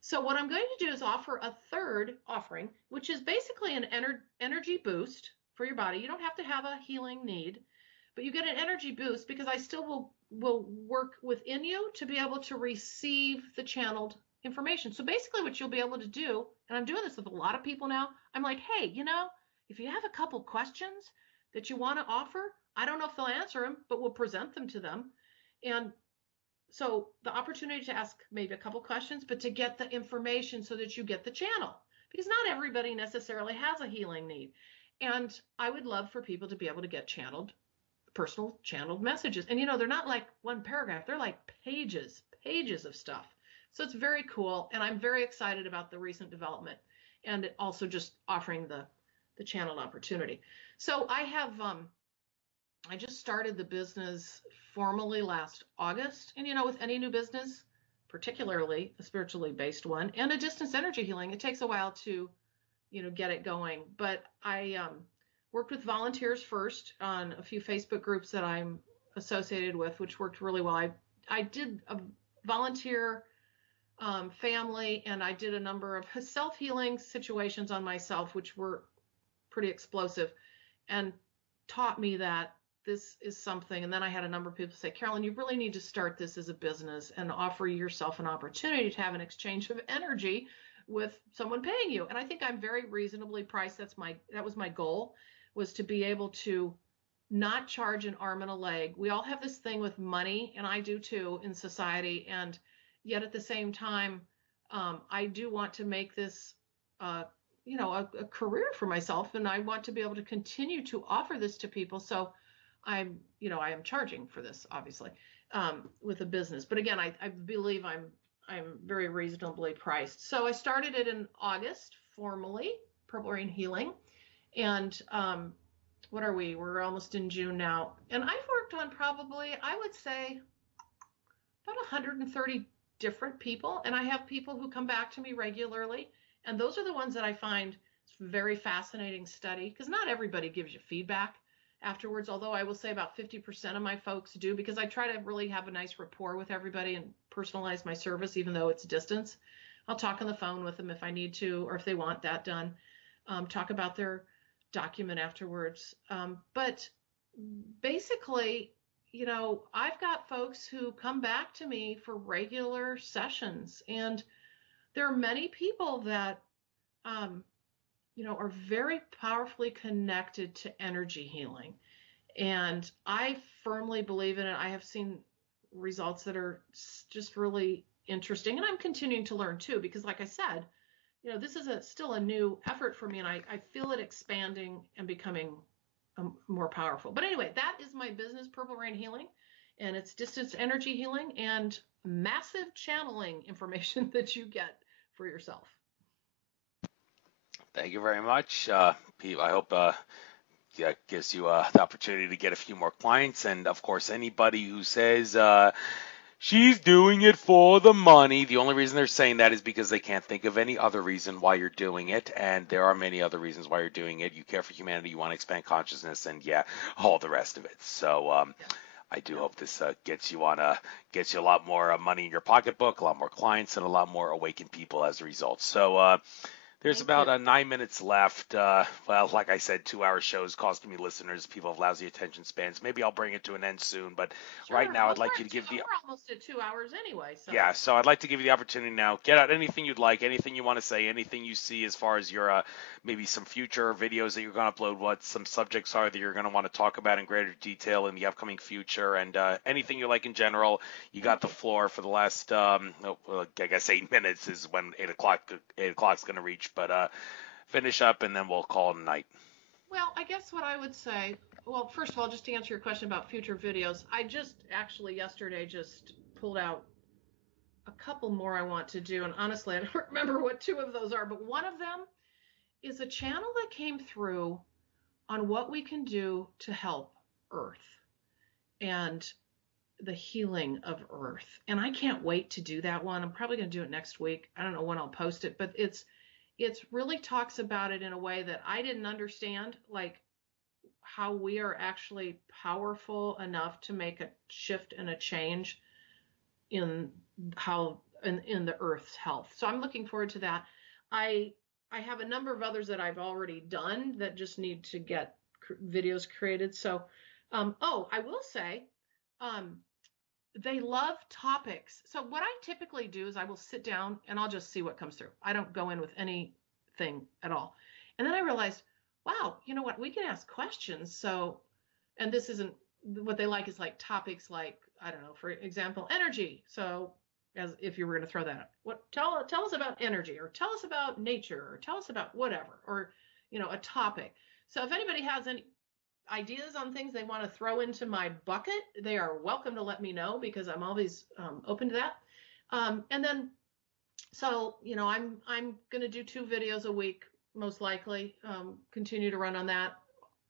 So what I'm going to do is offer a third offering, which is basically an energy boost for your body. You don't have to have a healing need, but you get an energy boost, because I still will work within you to be able to receive the channeled information. So basically what you'll be able to do, and I'm doing this with a lot of people now, I'm like, hey, if you have a couple questions that you want to offer, I don't know if they'll answer them, but we'll present them to them. And so the opportunity to ask maybe a couple questions, but to get the information so that you get the channel, because not everybody necessarily has a healing need. And I would love for people to be able to get personal channeled messages. And they're not like one paragraph, they're like pages of stuff. So it's very cool. And I'm very excited about the recent development, and also just offering the channeled opportunity. So I just started the business formally last August. And with any new business, particularly a spiritually based one and a distance energy healing, it takes a while to, get it going. But I worked with volunteers first on a few Facebook groups that I'm associated with, which worked really well. I did a volunteer family, and I did a number of self-healing situations on myself, which were pretty explosive and taught me that this is something. And then I had a number of people say, Carolyn, you really need to start this as a business and offer yourself an opportunity to have an exchange of energy with someone paying you. And I think I'm very reasonably priced. That was my goal, was to be able to not charge an arm and a leg. We all have this thing with money, and I do too, in society. And yet at the same time, I do want to make this a career for myself, and I want to be able to continue to offer this to people. So I am charging for this, obviously, with a business. But again, I believe I'm very reasonably priced. So I started it in August formally, Purple Rain Healing. And what are we? We're almost in June now. And I've worked on probably, I would say, about 130 different people. And I have people who come back to me regularly. And those are the ones that I find very fascinating study, because not everybody gives you feedback afterwards, although I will say about 50% of my folks do, because I try to really have a nice rapport with everybody and personalize my service, even though it's distance. I'll talk on the phone with them if I need to, or if they want that done, talk about their document afterwards. But basically, I've got folks who come back to me for regular sessions, and there are many people that are very powerfully connected to energy healing. And I firmly believe in it. I have seen results that are just really interesting. And I'm continuing to learn too, because like I said, this is still a new effort for me, and I feel it expanding and becoming more powerful. But anyway, that is my business, Purple Rain Healing, and it's distance energy healing and massive channeling information that you get for yourself. Thank you very much, Pete. I hope it gives you the opportunity to get a few more clients. And of course, anybody who says she's doing it for the money, the only reason they're saying that is because they can't think of any other reason why you're doing it. And there are many other reasons why you're doing it. You care for humanity, you want to expand consciousness, and all the rest of it. So I do hope this gets you a lot more money in your pocketbook, a lot more clients, and a lot more awakened people as a result. So there's about 9 minutes left. Well, like I said, 2-hour shows costing me listeners. People have lousy attention spans. Maybe I'll bring it to an end soon, but sure. Right now I'd like you to give We're almost at 2 hours anyway. So. Yeah, so I'd like to give you the opportunity now. Get out anything you'd like, anything you want to say, anything you see as far as your maybe some future videos that you're going to upload, what some subjects are that you're going to want to talk about in greater detail in the upcoming future, and anything you like in general. You got the floor for the last, I guess 8 minutes is when 8 o'clock's going to reach, but finish up and then we'll call it a night. Well, I guess what I would say, well, first of all, just to answer your question about future videos, I just actually yesterday just pulled out a couple more I want to do, and honestly, I don't remember what two of those are, but one of them is a channel that came through on what we can do to help Earth and the healing of Earth. And I can't wait to do that one. I'm probably going to do it next week. I don't know when I'll post it, but it's really talks about it in a way that I didn't understand, like how we are actually powerful enough to make a shift and a change in how in the Earth's health. So I'm looking forward to that. I I have a number of others that I've already done that just need to get videos created. So, oh, I will say, um, they love topics. So what I typically do is I will sit down and I'll just see what comes through. I don't go in with anything at all. And then I realized, wow, you know what? We can ask questions. So, and this isn't what they like is like topics like, I don't know, for example, energy. So as if you were going to throw that out, what tell us about energy, or tell us about nature, or tell us about whatever, or a topic. So if anybody has any ideas on things they want to throw into my bucket, they are welcome to let me know, because I'm always open to that. And then, so I'm going to do 2 videos a week, most likely. Continue to run on that,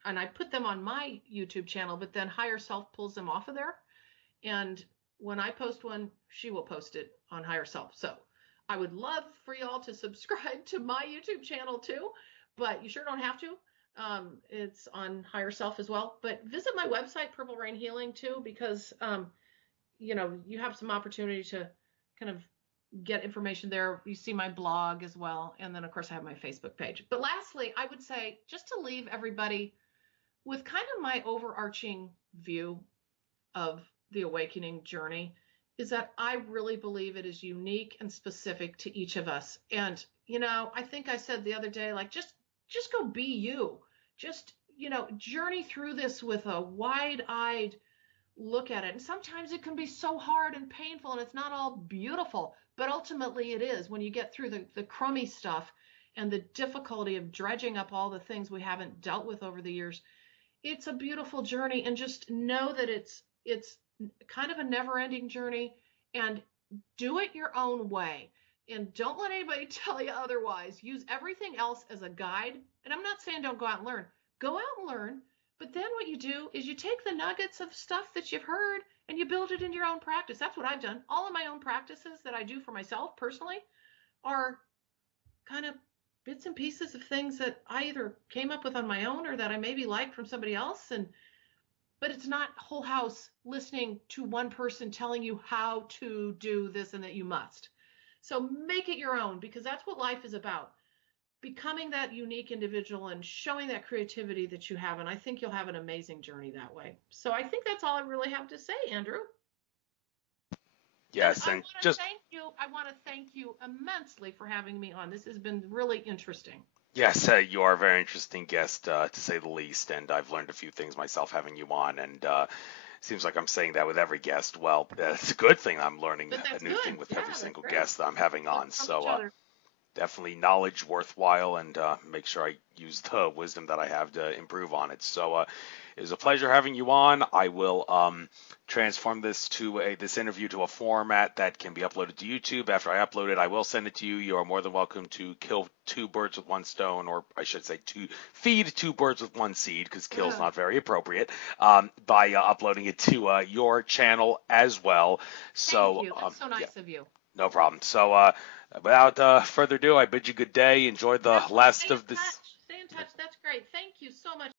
and I put them on my YouTube channel. But then Higher Self pulls them off of there, and when I post one, she will post it on Higher Self. So I would love for y'all to subscribe to my YouTube channel too, but you sure don't have to. It's on Higher Self as well. But visit my website, Purple Rain Healing, too, because you have some opportunity to kind of get information there. You see my blog as well, and then of course I have my Facebook page. But lastly, I would say, just to leave everybody with kind of my overarching view of the awakening journey, is that I really believe it is unique and specific to each of us. And I think I said the other day, like, just go be you. Just journey through this with a wide-eyed look at it. And sometimes it can be so hard and painful, and it's not all beautiful, but ultimately it is. When you get through the crummy stuff and the difficulty of dredging up all the things we haven't dealt with over the years, it's a beautiful journey. And just know that it's kind of a never-ending journey, and do it your own way. And don't let anybody tell you otherwise. Use everything else as a guide. And I'm not saying don't go out and learn. Go out and learn. But then what you do is you take the nuggets of stuff that you've heard and you build it into your own practice. That's what I've done. All of my own practices that I do for myself personally are kind of bits and pieces of things that I either came up with on my own or that I maybe liked from somebody else. But it's not whole house listening to one person telling you how to do this and that you must. So make it your own, because that's what life is about. Becoming that unique individual and showing that creativity that you have. And I think you'll have an amazing journey that way. So I think that's all I really have to say, Andrew. And Yes, I and want to just thank you. I want to thank you immensely for having me on. This has been really interesting. yes, you are a very interesting guest, to say the least, and I've learned a few things myself having you on, and seems like I'm saying that with every guest. Well, it's a good thing I'm learning But a that's new thing good. with Yeah, every that's single great. guest that I'm having Learn on. from each So other. definitely knowledge worthwhile, and make sure I use the wisdom that I have to improve on it. So it was a pleasure having you on. I will transform this interview to a format that can be uploaded to YouTube. After I upload it, I will send it to you. You are more than welcome to kill 2 birds with one stone, or I should say feed 2 birds with one seed, because kill is not very appropriate, by uploading it to your channel as well. So Thank you. That's so nice of you. no problem. So, without further ado, I bid you good day. Enjoy the Yes, well, last stay in of this. touch. Stay in touch. That's great. Thank you so much.